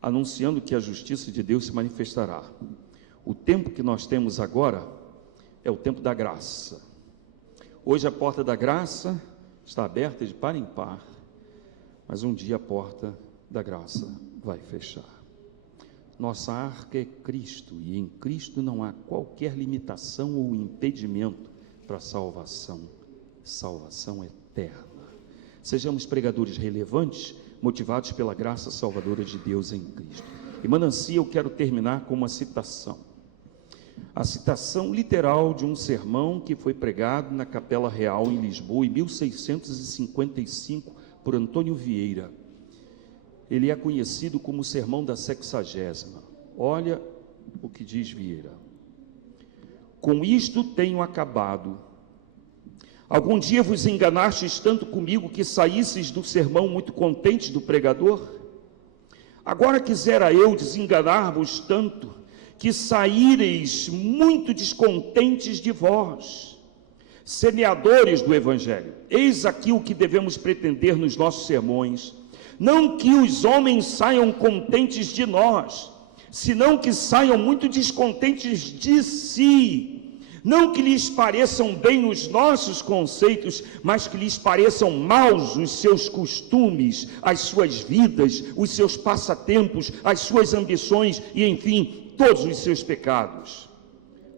anunciando que a justiça de Deus se manifestará. O tempo que nós temos agora é o tempo da graça. Hoje a porta da graça está aberta de par em par, mas um dia a porta da graça vai fechar. Nossa arca é Cristo, e em Cristo não há qualquer limitação ou impedimento para a salvação. Salvação eterna. Sejamos pregadores relevantes, motivados pela graça salvadora de Deus em Cristo. E Manancia, eu quero terminar com uma citação. A citação literal de um sermão que foi pregado na Capela Real em Lisboa em 1655 por Antônio Vieira. Ele é conhecido como o Sermão da 60ª. Olha o que diz Vieira: com isto tenho acabado. Algum dia vos enganastes tanto comigo que saísseis do sermão muito contentes do pregador? Agora quisera eu desenganar-vos tanto que saíreis muito descontentes de vós, semeadores do Evangelho. Eis aqui o que devemos pretender nos nossos sermões: não que os homens saiam contentes de nós, senão que saiam muito descontentes de si. Não que lhes pareçam bem os nossos conceitos, mas que lhes pareçam maus os seus costumes, as suas vidas, os seus passatempos, as suas ambições e, enfim, todos os seus pecados.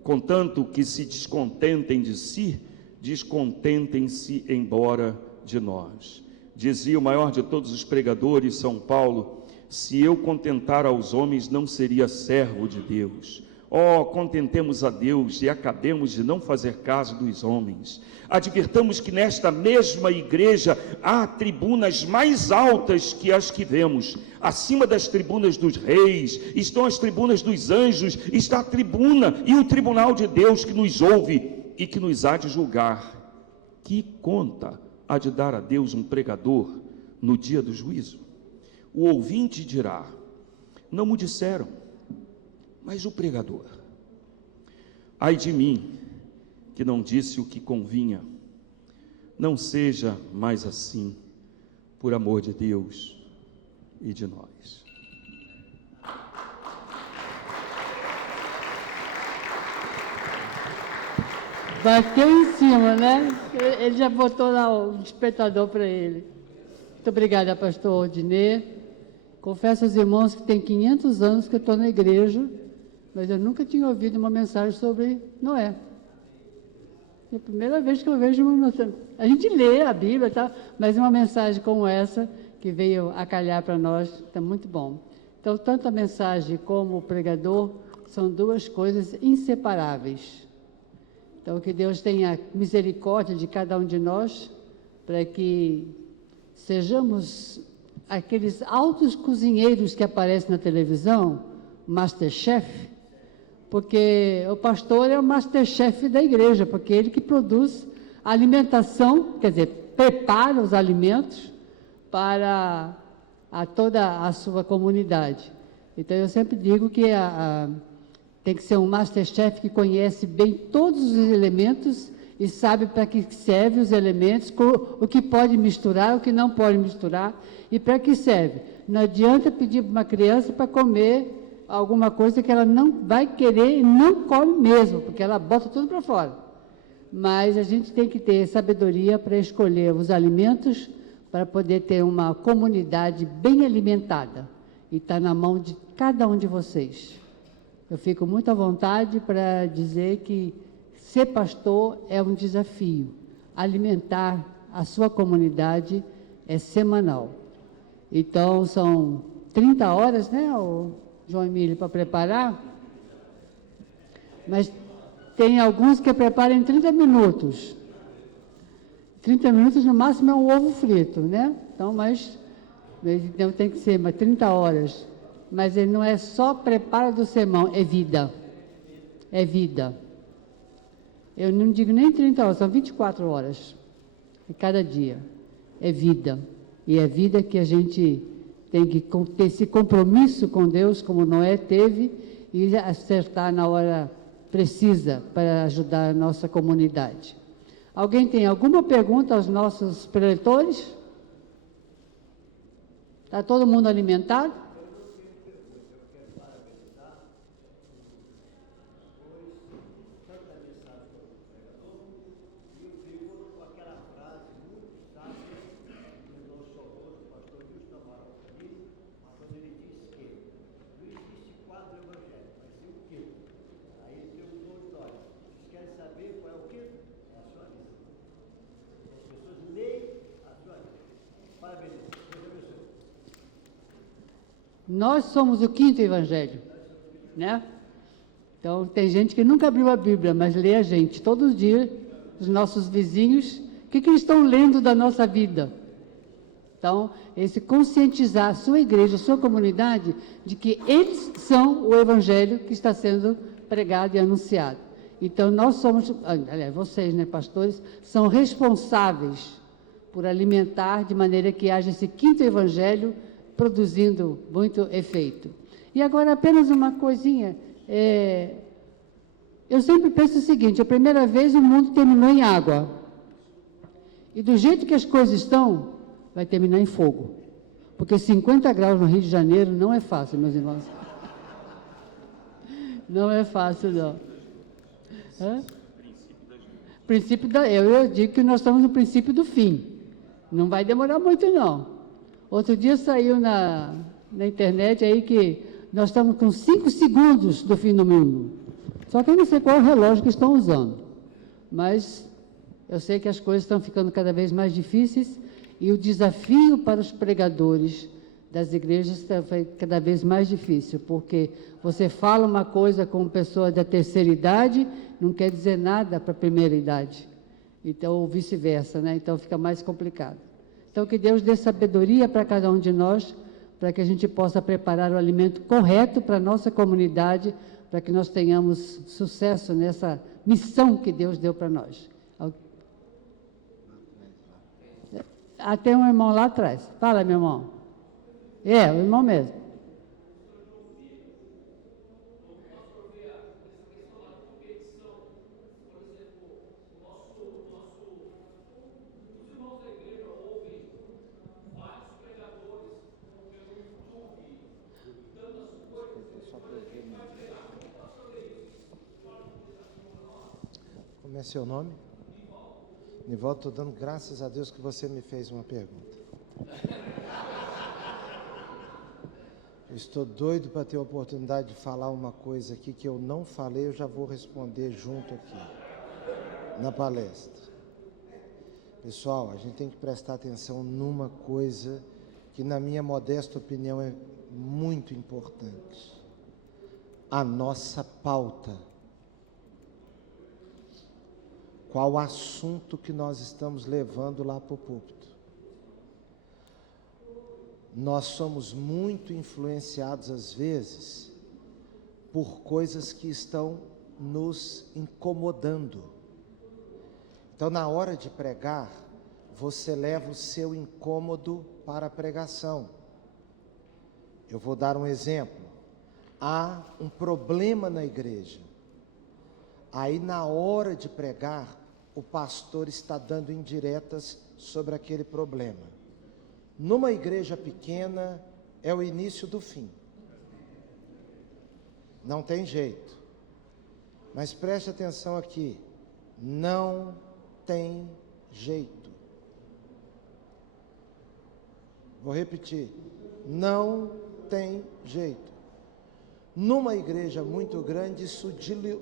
Contanto que se descontentem de si, descontentem-se embora de nós. Dizia o maior de todos os pregadores, São Paulo: se eu contentar aos homens, não seria servo de Deus. Oh, contentemos a Deus e acabemos de não fazer caso dos homens. Advirtamos que nesta mesma igreja há tribunas mais altas que as que vemos. Acima das tribunas dos reis estão as tribunas dos anjos, está a tribuna e o tribunal de Deus que nos ouve e que nos há de julgar. Que conta há de dar a Deus um pregador no dia do juízo? O ouvinte dirá: não me disseram. Mas o pregador: ai de mim, que não disse o que convinha. Não seja mais assim, por amor de Deus e de nós. Bateu em cima, né? Ele já botou lá o despertador para ele. Muito obrigada, pastor Odinê. Confesso aos irmãos que tem 500 anos que eu estou na igreja, mas eu nunca tinha ouvido uma mensagem sobre Noé. É a primeira vez que eu vejo uma mensagem. A gente lê a Bíblia, tá? Mas uma mensagem como essa, que veio a calhar para nós, está muito bom. Então, tanto a mensagem como o pregador são duas coisas inseparáveis. Então, que Deus tenha misericórdia de cada um de nós, para que sejamos aqueles altos cozinheiros que aparecem na televisão, Masterchef, porque o pastor é o Masterchef da igreja, porque é ele que produz a alimentação, quer dizer, prepara os alimentos para toda a sua comunidade. Então, eu sempre digo que tem que ser um Masterchef que conhece bem todos os elementos e sabe para que serve os elementos, o que pode misturar, o que não pode misturar e para que serve. Não adianta pedir para uma criança para comer alguma coisa que ela não vai querer e não come mesmo, porque ela bota tudo para fora. Mas a gente tem que ter sabedoria para escolher os alimentos para poder ter uma comunidade bem alimentada. E está na mão de cada um de vocês. Eu fico muito à vontade para dizer que ser pastor é um desafio. Alimentar a sua comunidade é semanal. Então, são 30 horas, né, João Emílio, para preparar? Mas tem alguns que preparam em 30 minutos. 30 minutos, no máximo, é um ovo frito, né? Então, então tem que ser 30 horas. Mas ele não é só preparo do sermão, é vida. É vida. Eu não digo nem 30 horas, são 24 horas. Cada dia. É vida. E é vida que a gente tem que ter esse compromisso com Deus, como Noé teve, e acertar na hora precisa para ajudar a nossa comunidade. Alguém tem alguma pergunta aos nossos preletores? Está todo mundo alimentado? Nós somos o 5º evangelho, né? Então, tem gente que nunca abriu a Bíblia, mas lê a gente. Todos os dias, os nossos vizinhos, o que eles estão lendo da nossa vida? Então, esse conscientizar a sua igreja, a sua comunidade, de que eles são o evangelho que está sendo pregado e anunciado. Então, nós somos, aliás, vocês, né, pastores, são responsáveis por alimentar de maneira que haja esse quinto evangelho produzindo muito efeito. E agora, apenas uma coisinha, eu sempre penso o seguinte, a primeira vez o mundo terminou em água, e do jeito que as coisas estão, vai terminar em fogo, porque 50 graus no Rio de Janeiro não é fácil, meus irmãos. Não é fácil, não. Eu digo que nós estamos no princípio do fim. Não vai demorar muito, não. Outro dia saiu na internet aí que nós estamos com 5 segundos do fim do mundo. Só que eu não sei qual é o relógio que estão usando. Mas eu sei que as coisas estão ficando cada vez mais difíceis e o desafio para os pregadores das igrejas está cada vez mais difícil, porque você fala uma coisa com pessoa da terceira idade, não quer dizer nada para a primeira idade. Então, ou vice-versa, né? Então, fica mais complicado. Então, que Deus dê sabedoria para cada um de nós, para que a gente possa preparar o alimento correto para a nossa comunidade, para que nós tenhamos sucesso nessa missão que Deus deu para nós. Tem um irmão lá atrás. Fala, meu irmão. O irmão mesmo. Como é seu nome? Nivaldo, estou dando graças a Deus que você me fez uma pergunta. Eu estou doido para ter a oportunidade de falar uma coisa aqui que eu não falei, eu já vou responder junto aqui, na palestra. Pessoal, a gente tem que prestar atenção numa coisa que, na minha modesta opinião, é muito importante. A nossa pauta. Qual o assunto que nós estamos levando lá para o púlpito? Nós somos muito influenciados, às vezes, por coisas que estão nos incomodando. Então, na hora de pregar, você leva o seu incômodo para a pregação. Eu vou dar um exemplo. Há um problema na igreja. Aí, na hora de pregar, o pastor está dando indiretas sobre aquele problema. Numa igreja pequena, é o início do fim. Não tem jeito. Mas preste atenção aqui. Não tem jeito. Vou repetir. Não tem jeito. Numa igreja muito grande, isso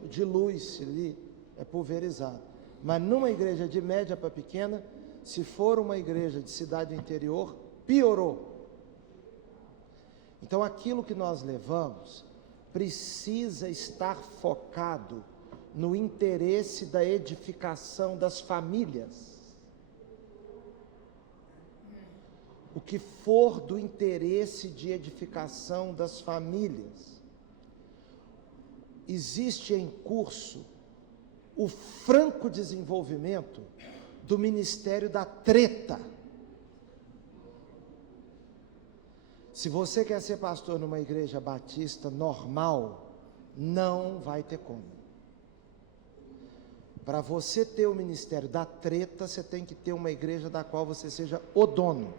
dilui-se, é pulverizado. Mas numa igreja de média para pequena, se for uma igreja de cidade interior, piorou. Então, aquilo que nós levamos precisa estar focado no interesse da edificação das famílias. O que for do interesse de edificação das famílias. Existe em curso o franco desenvolvimento do ministério da treta. Se você quer ser pastor numa igreja batista normal, não vai ter como. Para você ter o ministério da treta, você tem que ter uma igreja da qual você seja o dono.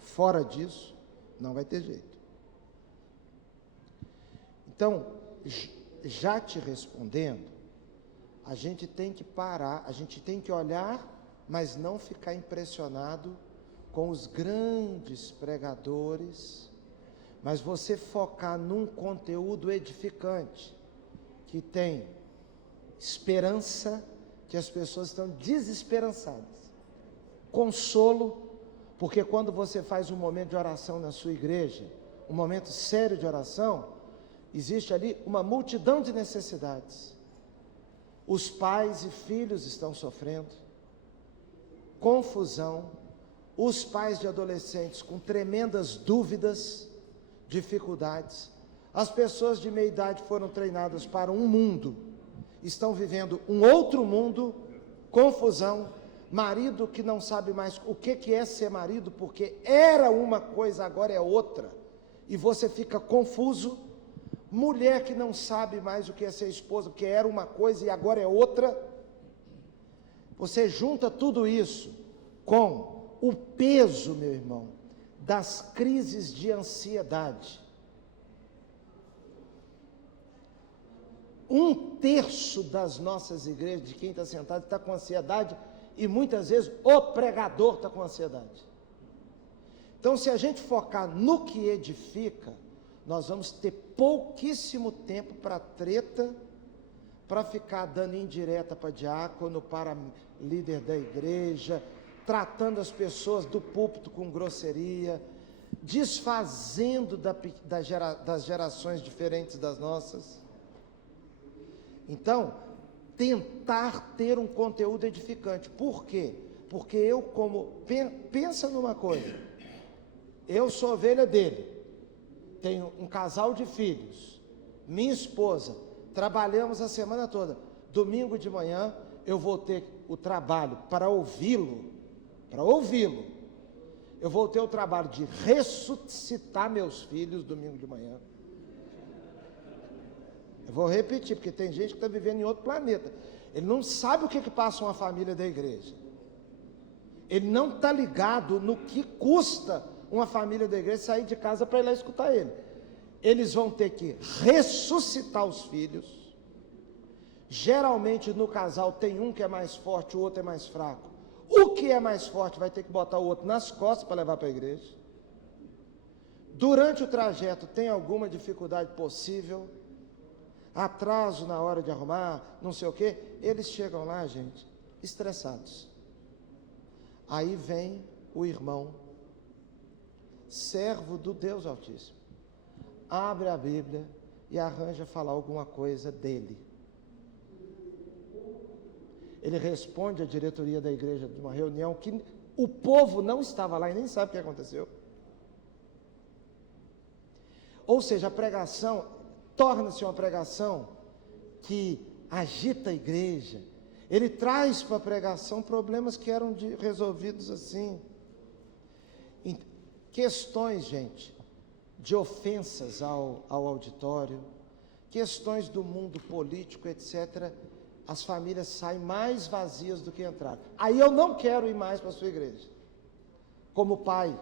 Fora disso, não vai ter jeito. Então, já te respondendo, a gente tem que parar, a gente tem que olhar, mas não ficar impressionado com os grandes pregadores, mas você focar num conteúdo edificante, que tem esperança, que as pessoas estão desesperançadas. Consolo, porque quando você faz um momento de oração na sua igreja, um momento sério de oração, existe ali uma multidão de necessidades. Os pais e filhos estão sofrendo, confusão, os pais de adolescentes com tremendas dúvidas, dificuldades. As pessoas de meia idade foram treinadas para um mundo estão vivendo um outro mundo, confusão, marido que não sabe mais o que é ser marido, porque era uma coisa, agora é outra, e você fica confuso, mulher que não sabe mais o que é ser esposa, porque era uma coisa e agora é outra. Você junta tudo isso com o peso, meu irmão, das crises de ansiedade. 1/3 das nossas igrejas, de quem está sentado, está com ansiedade, e muitas vezes o pregador está com ansiedade. Então, se a gente focar no que edifica, nós vamos ter pouquíssimo tempo para treta, para ficar dando indireta para diácono, para líder da igreja, tratando as pessoas do púlpito com grosseria, desfazendo das gerações diferentes das nossas. Então, tentar ter um conteúdo edificante. Por quê? Porque eu, pensa numa coisa, eu sou ovelha dele, tenho um casal de filhos, minha esposa, trabalhamos a semana toda, domingo de manhã eu vou ter o trabalho para ouvi-lo, eu vou ter o trabalho de ressuscitar meus filhos domingo de manhã. Eu vou repetir, porque tem gente que está vivendo em outro planeta. Ele não sabe o que passa uma família da igreja. Ele não está ligado no que custa uma família da igreja sair de casa para ir lá escutar ele. Eles vão ter que ressuscitar os filhos. Geralmente no casal tem um que é mais forte, o outro é mais fraco. O que é mais forte vai ter que botar o outro nas costas para levar para a igreja. Durante o trajeto tem alguma dificuldade possível, atraso na hora de arrumar, não sei o que, eles chegam lá, gente, estressados. Aí vem o irmão, servo do Deus Altíssimo, abre a Bíblia e arranja falar alguma coisa dele. Ele responde à diretoria da igreja de uma reunião que o povo não estava lá e nem sabe o que aconteceu. Ou seja, a pregação torna-se uma pregação que agita a igreja. Ele traz para a pregação problemas que eram resolvidos assim. Questões, gente, de ofensas ao auditório, questões do mundo político, etc. As famílias saem mais vazias do que entraram. Aí eu não quero ir mais para a sua igreja, como pai,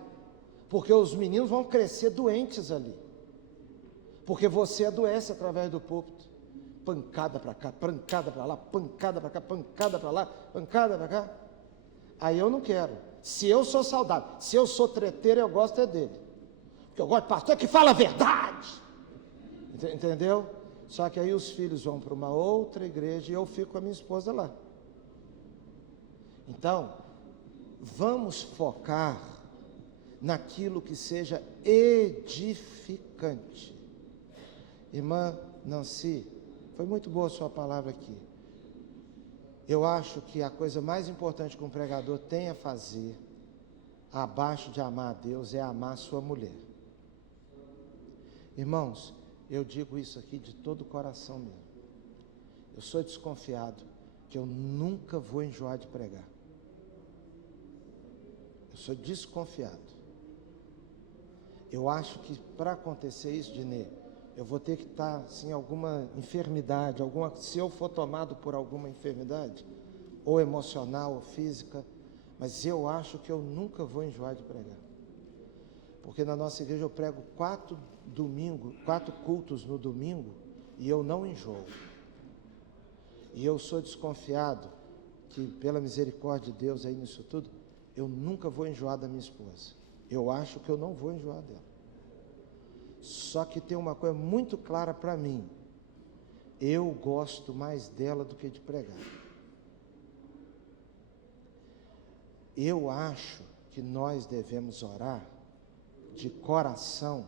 porque os meninos vão crescer doentes ali. Porque você adoece através do púlpito. Pancada para cá, pancada para lá, pancada para cá, pancada para lá, pancada para cá. Aí eu não quero. Se eu sou saudável, se eu sou treteiro, eu gosto é dele. Porque eu gosto de pastor que fala a verdade. Entendeu? Só que aí os filhos vão para uma outra igreja e eu fico com a minha esposa lá. Então, vamos focar naquilo que seja edificante. Irmã Nancy, foi muito boa a sua palavra aqui. Eu acho que a coisa mais importante que um pregador tem a fazer, abaixo de amar a Deus, é amar a sua mulher. Irmãos, eu digo isso aqui de todo o coração mesmo. Eu sou desconfiado que eu nunca vou enjoar de pregar. Eu sou desconfiado. Eu acho que para acontecer isso, Dinê, eu vou ter que estar, assim, alguma enfermidade, se eu for tomado por alguma enfermidade, ou emocional, ou física, mas eu acho que eu nunca vou enjoar de pregar. Porque na nossa igreja eu prego 4 cultos no domingo, e eu não enjoo. E eu sou desconfiado que, pela misericórdia de Deus aí nisso tudo, eu nunca vou enjoar da minha esposa. Eu acho que eu não vou enjoar dela. Só que tem uma coisa muito clara para mim. Eu gosto mais dela do que de pregar. Eu acho que nós devemos orar de coração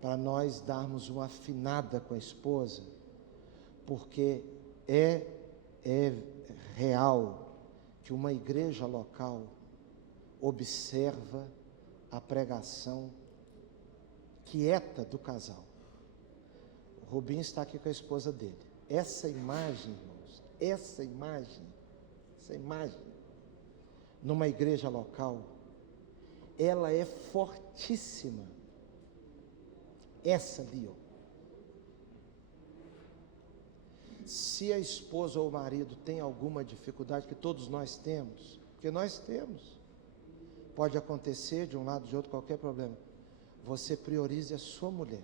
para nós darmos uma afinada com a esposa, porque é real que uma igreja local observa a pregação quieta do casal. O Rubinho está aqui com a esposa dele. essa imagem, irmãos, essa imagem, numa igreja local, ela é fortíssima. Essa ali, ó. Se a esposa ou o marido tem alguma dificuldade, que todos nós temos, porque nós temos, pode acontecer de um lado, de outro, qualquer problema, você priorize a sua mulher,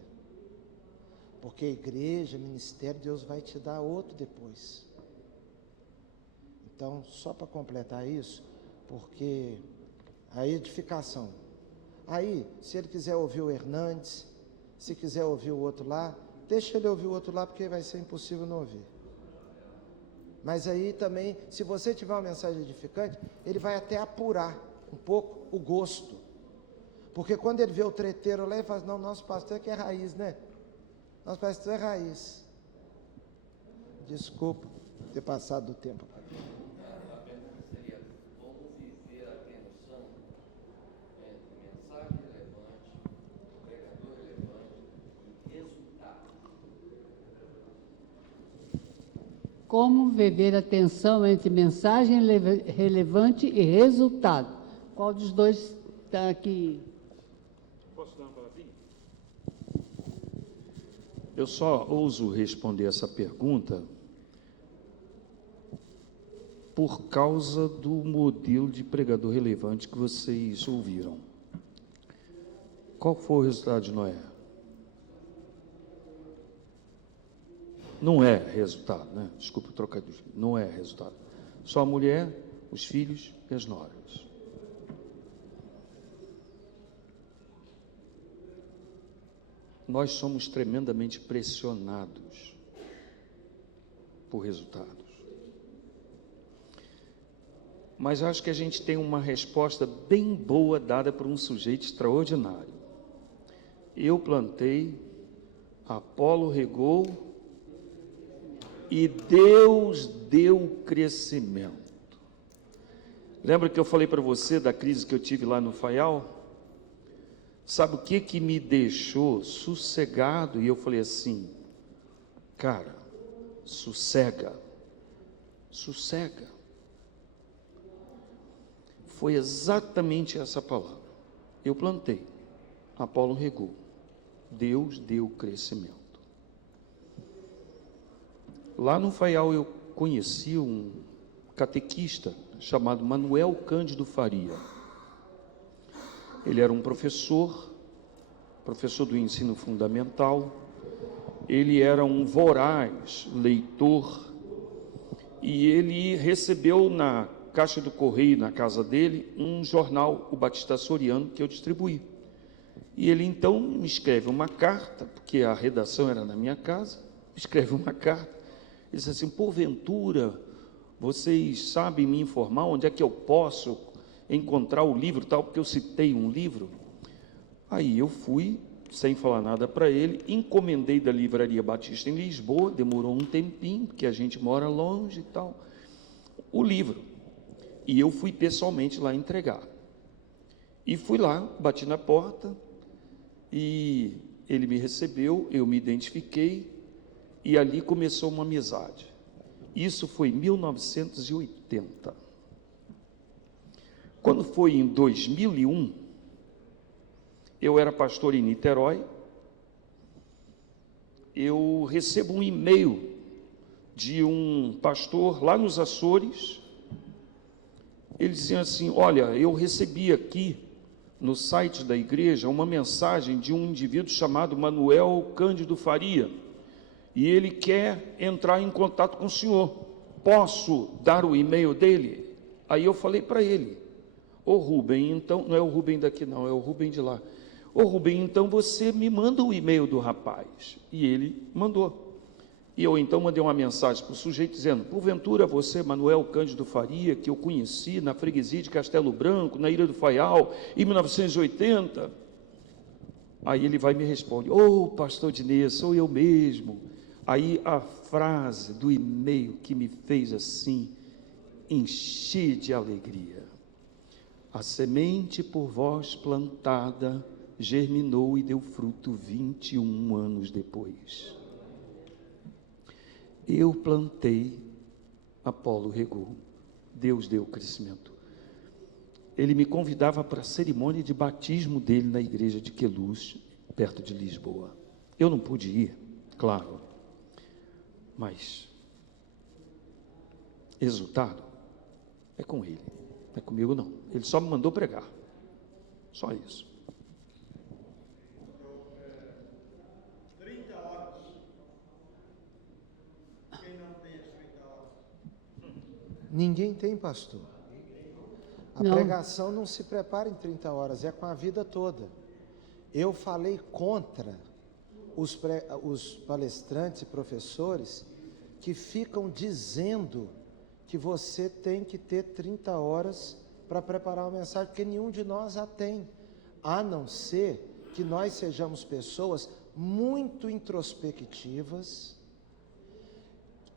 porque a igreja, ministério, Deus vai te dar outro depois. Então, só para completar isso, porque a edificação, aí, se ele quiser ouvir o Hernandes, se quiser ouvir o outro lá, deixa ele ouvir o outro lá, porque vai ser impossível não ouvir. Mas aí também, se você tiver uma mensagem edificante, ele vai até apurar um pouco o gosto. Porque quando ele vê o treteiro lá, ele fala, não, nosso pastor é que é raiz, né? Nosso pastor é raiz. Desculpa ter passado do tempo. A pergunta seria, como viver a tensão entre mensagem relevante, pregador relevante e resultado? Como viver a tensão entre mensagem relevante e resultado? Qual dos dois está aqui? Posso dar uma palavrinha? Eu só ouso responder essa pergunta por causa do modelo de pregador relevante que vocês ouviram. Qual foi o resultado de Noé? Não é resultado, né? Desculpa o trocadilho. Não é resultado. Só a mulher, os filhos e as noras. Nós somos tremendamente pressionados por resultados. Mas acho que a gente tem uma resposta bem boa dada por um sujeito extraordinário. Eu plantei, Apolo regou e Deus deu crescimento. Lembra que eu falei para você da crise que eu tive lá no Faial? Sabe o que me deixou sossegado? E eu falei assim, cara, sossega. Foi exatamente essa palavra. Eu plantei, Apolo regou, Deus deu crescimento. Lá no Faial eu conheci um catequista chamado Manuel Cândido Faria. Ele era um professor do ensino fundamental, ele era um voraz leitor, e ele recebeu na caixa do correio, na casa dele, um jornal, o Batista Açoriano, que eu distribuí. E ele então me escreve uma carta, porque a redação era na minha casa, escreve uma carta, ele disse assim, porventura, vocês sabem me informar onde é que eu posso encontrar o livro tal, porque eu citei um livro. Aí eu fui, sem falar nada para ele, encomendei da Livraria Batista em Lisboa, demorou um tempinho, porque a gente mora longe e tal, o livro. E eu fui pessoalmente lá entregar. E fui lá, bati na porta, e ele me recebeu, eu me identifiquei, e ali começou uma amizade. Isso foi em 1980. Quando foi em 2001, eu era pastor em Niterói, eu recebo um e-mail de um pastor lá nos Açores. Ele dizia assim, olha, eu recebi aqui no site da igreja uma mensagem de um indivíduo chamado Manuel Cândido Faria, e ele quer entrar em contato com o senhor. Posso dar o e-mail dele? Aí eu falei para ele, ô Rubem, então, não é o Rubem daqui não, é o Rubem de lá. Ô Rubem, então você me manda o e-mail do rapaz. E ele mandou. E eu então mandei uma mensagem para o sujeito dizendo, porventura você, Manuel Cândido Faria, que eu conheci na freguesia de Castelo Branco, na Ilha do Faial, em 1980. Aí ele vai e me responde, ô pastor Dinês, sou eu mesmo. Aí a frase do e-mail que me fez assim, encher de alegria. A semente por vós plantada germinou e deu fruto 21 anos depois. Eu plantei, Apolo regou, Deus deu o crescimento. Ele me convidava para a cerimônia de batismo dele na igreja de Queluz, perto de Lisboa. Eu não pude ir, claro, mas resultado é com ele, não é comigo não. Ele só me mandou pregar, só isso. 30 horas. Quem não tem as 30 horas? Ninguém tem, pastor. A pregação não se prepara em 30 horas, é com a vida toda. Eu falei contra os palestrantes e professores que ficam dizendo que você tem que ter 30 horas para preparar uma mensagem, porque nenhum de nós a tem, a não ser que nós sejamos pessoas muito introspectivas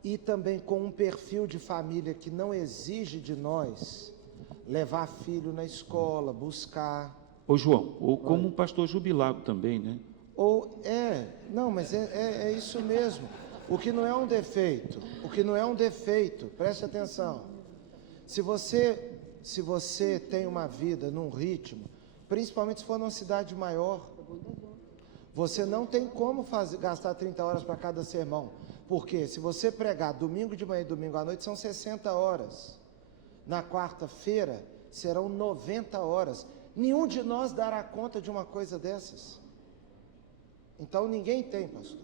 e também com um perfil de família que não exige de nós levar filho na escola, buscar. Ô João, ou como um pastor jubilado também, né? Mas é isso mesmo. O que não é um defeito, preste atenção. Se você tem uma vida num ritmo, principalmente se for numa cidade maior, você não tem como gastar 30 horas para cada sermão. Porque se você pregar domingo de manhã e domingo à noite, são 60 horas. Na quarta-feira, serão 90 horas. Nenhum de nós dará conta de uma coisa dessas. Então, ninguém tem, pastor.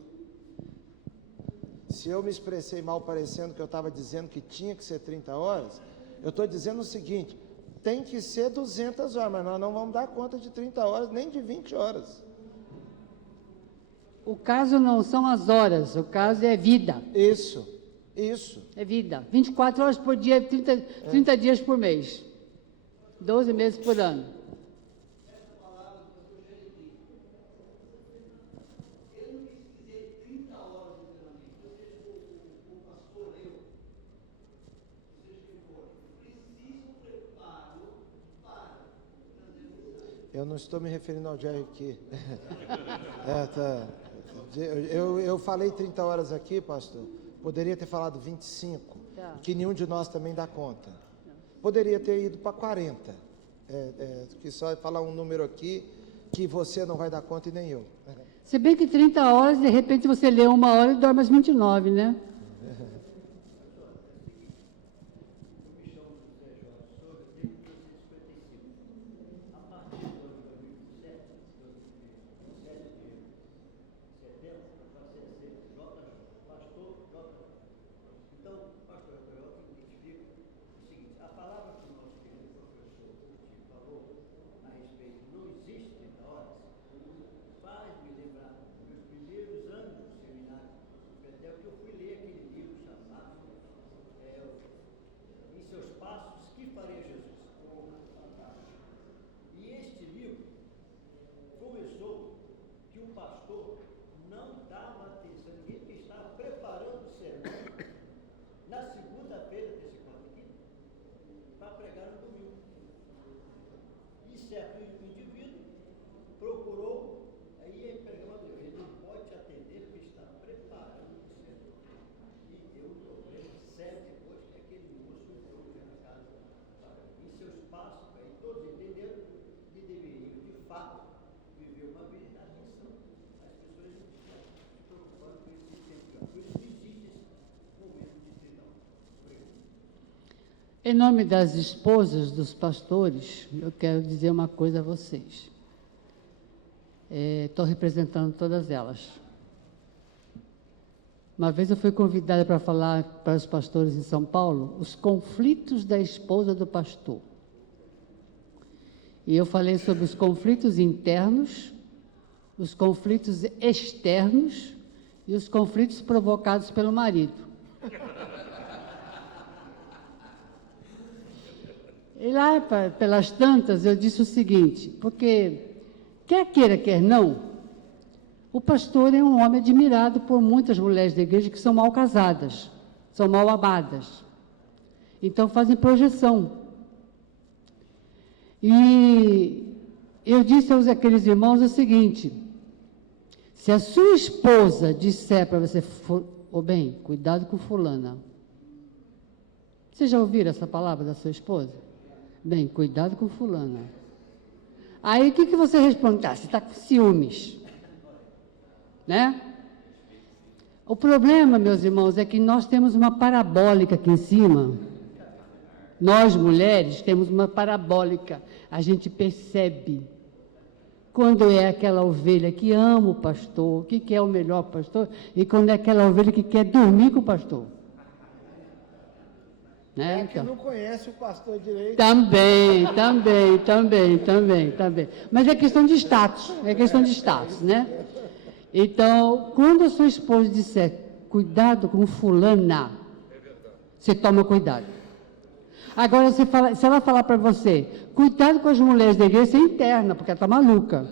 Se eu me expressei mal parecendo que eu estava dizendo que tinha que ser 30 horas, eu estou dizendo o seguinte, tem que ser 200 horas, mas nós não vamos dar conta de 30 horas, nem de 20 horas. O caso não são as horas, o caso é vida. Isso. É vida. 24 horas por dia, 30 dias por mês. 12 meses por ano. Eu não estou me referindo ao Jerry aqui. Eu falei 30 horas aqui, pastor. Poderia ter falado 25, que nenhum de nós também dá conta. Poderia ter ido para 40. Que só falar um número aqui que você não vai dar conta e nem eu. Se bem que 30 horas, de repente você lê 1 hora e dorme às 29, né? Em nome das esposas dos pastores, eu quero dizer uma coisa a vocês. Estou representando todas elas. Uma vez eu fui convidada para falar para os pastores em São Paulo os conflitos da esposa do pastor. E eu falei sobre os conflitos internos, os conflitos externos e os conflitos provocados pelo marido. E lá, pelas tantas, eu disse o seguinte, porque, quer queira, quer não, o pastor é um homem admirado por muitas mulheres da igreja que são mal casadas, são mal amadas. Então, fazem projeção. E eu disse aos aqueles irmãos o seguinte, se a sua esposa disser para você Ô bem, cuidado com fulana. Vocês já ouviram essa palavra da sua esposa? Bem, cuidado com fulana. Aí o que você responde? Ah, você está com ciúmes. Né? O problema, meus irmãos, é que nós temos uma parabólica aqui em cima. Nós, mulheres, temos uma parabólica. A gente percebe quando é aquela ovelha que ama o pastor, que quer o melhor pastor, e quando é aquela ovelha que quer dormir com o pastor. Né? É que não conhece o pastor direito. Também. Mas é questão de status, né? Então, quando a sua esposa disser, cuidado com fulana, você toma cuidado. Agora, se ela falar para você, cuidado com as mulheres da igreja, você interna, porque ela está maluca.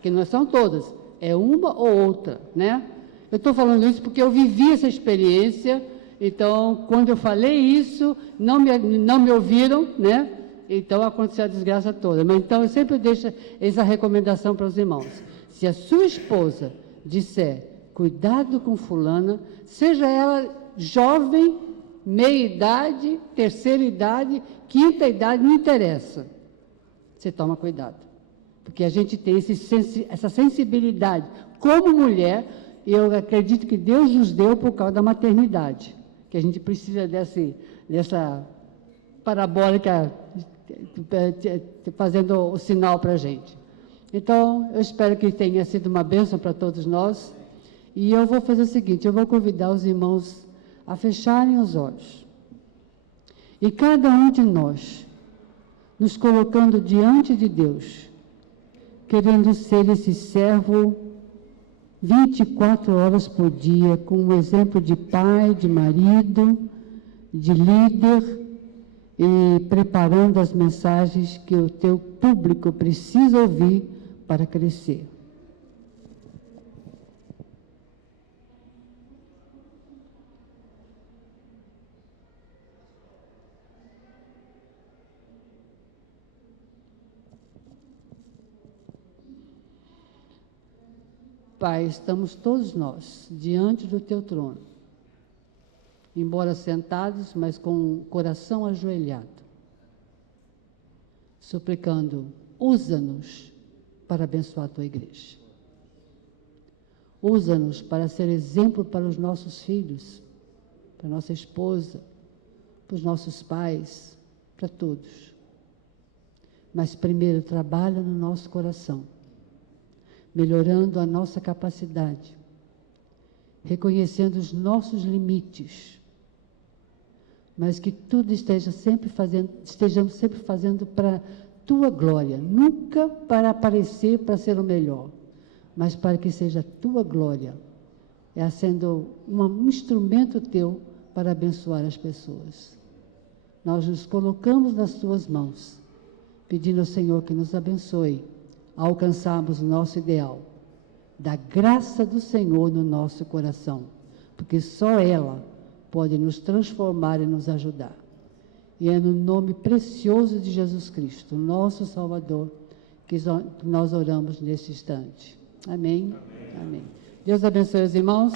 Que não são todas, é uma ou outra, né? Eu estou falando isso porque eu vivi essa experiência. Então, quando eu falei isso, não me ouviram, né? Então, aconteceu a desgraça toda. Mas, então, eu sempre deixo essa recomendação para os irmãos. Se a sua esposa disser, cuidado com fulana, seja ela jovem, meia-idade, terceira idade, quinta idade, não interessa. Você toma cuidado. Porque a gente tem essa sensibilidade como mulher, e eu acredito que Deus nos deu por causa da maternidade. Que a gente precisa dessa parabólica fazendo o sinal para a gente. Então, eu espero que tenha sido uma bênção para todos nós. E eu vou fazer o seguinte, eu vou convidar os irmãos a fecharem os olhos. E cada um de nós, nos colocando diante de Deus, querendo ser esse servo 24 horas por dia, com um exemplo de pai, de marido, de líder, e preparando as mensagens que o teu público precisa ouvir para crescer. Pai, estamos todos nós diante do teu trono, embora sentados, mas com o coração ajoelhado, suplicando, usa-nos para abençoar a tua igreja. Usa-nos para ser exemplo para os nossos filhos, para nossa esposa, para os nossos pais, para todos. Mas primeiro trabalha no nosso coração, melhorando a nossa capacidade, reconhecendo os nossos limites, mas que tudo estejamos sempre fazendo para a tua glória, nunca para aparecer, para ser o melhor, mas para que seja a tua glória, sendo um instrumento teu para abençoar as pessoas. Nós nos colocamos nas tuas mãos, pedindo ao Senhor que nos abençoe, alcançarmos o nosso ideal, da graça do Senhor no nosso coração, porque só ela pode nos transformar e nos ajudar. E é no nome precioso de Jesus Cristo, nosso Salvador, que nós oramos neste instante. Amém? Amém. Deus abençoe os irmãos.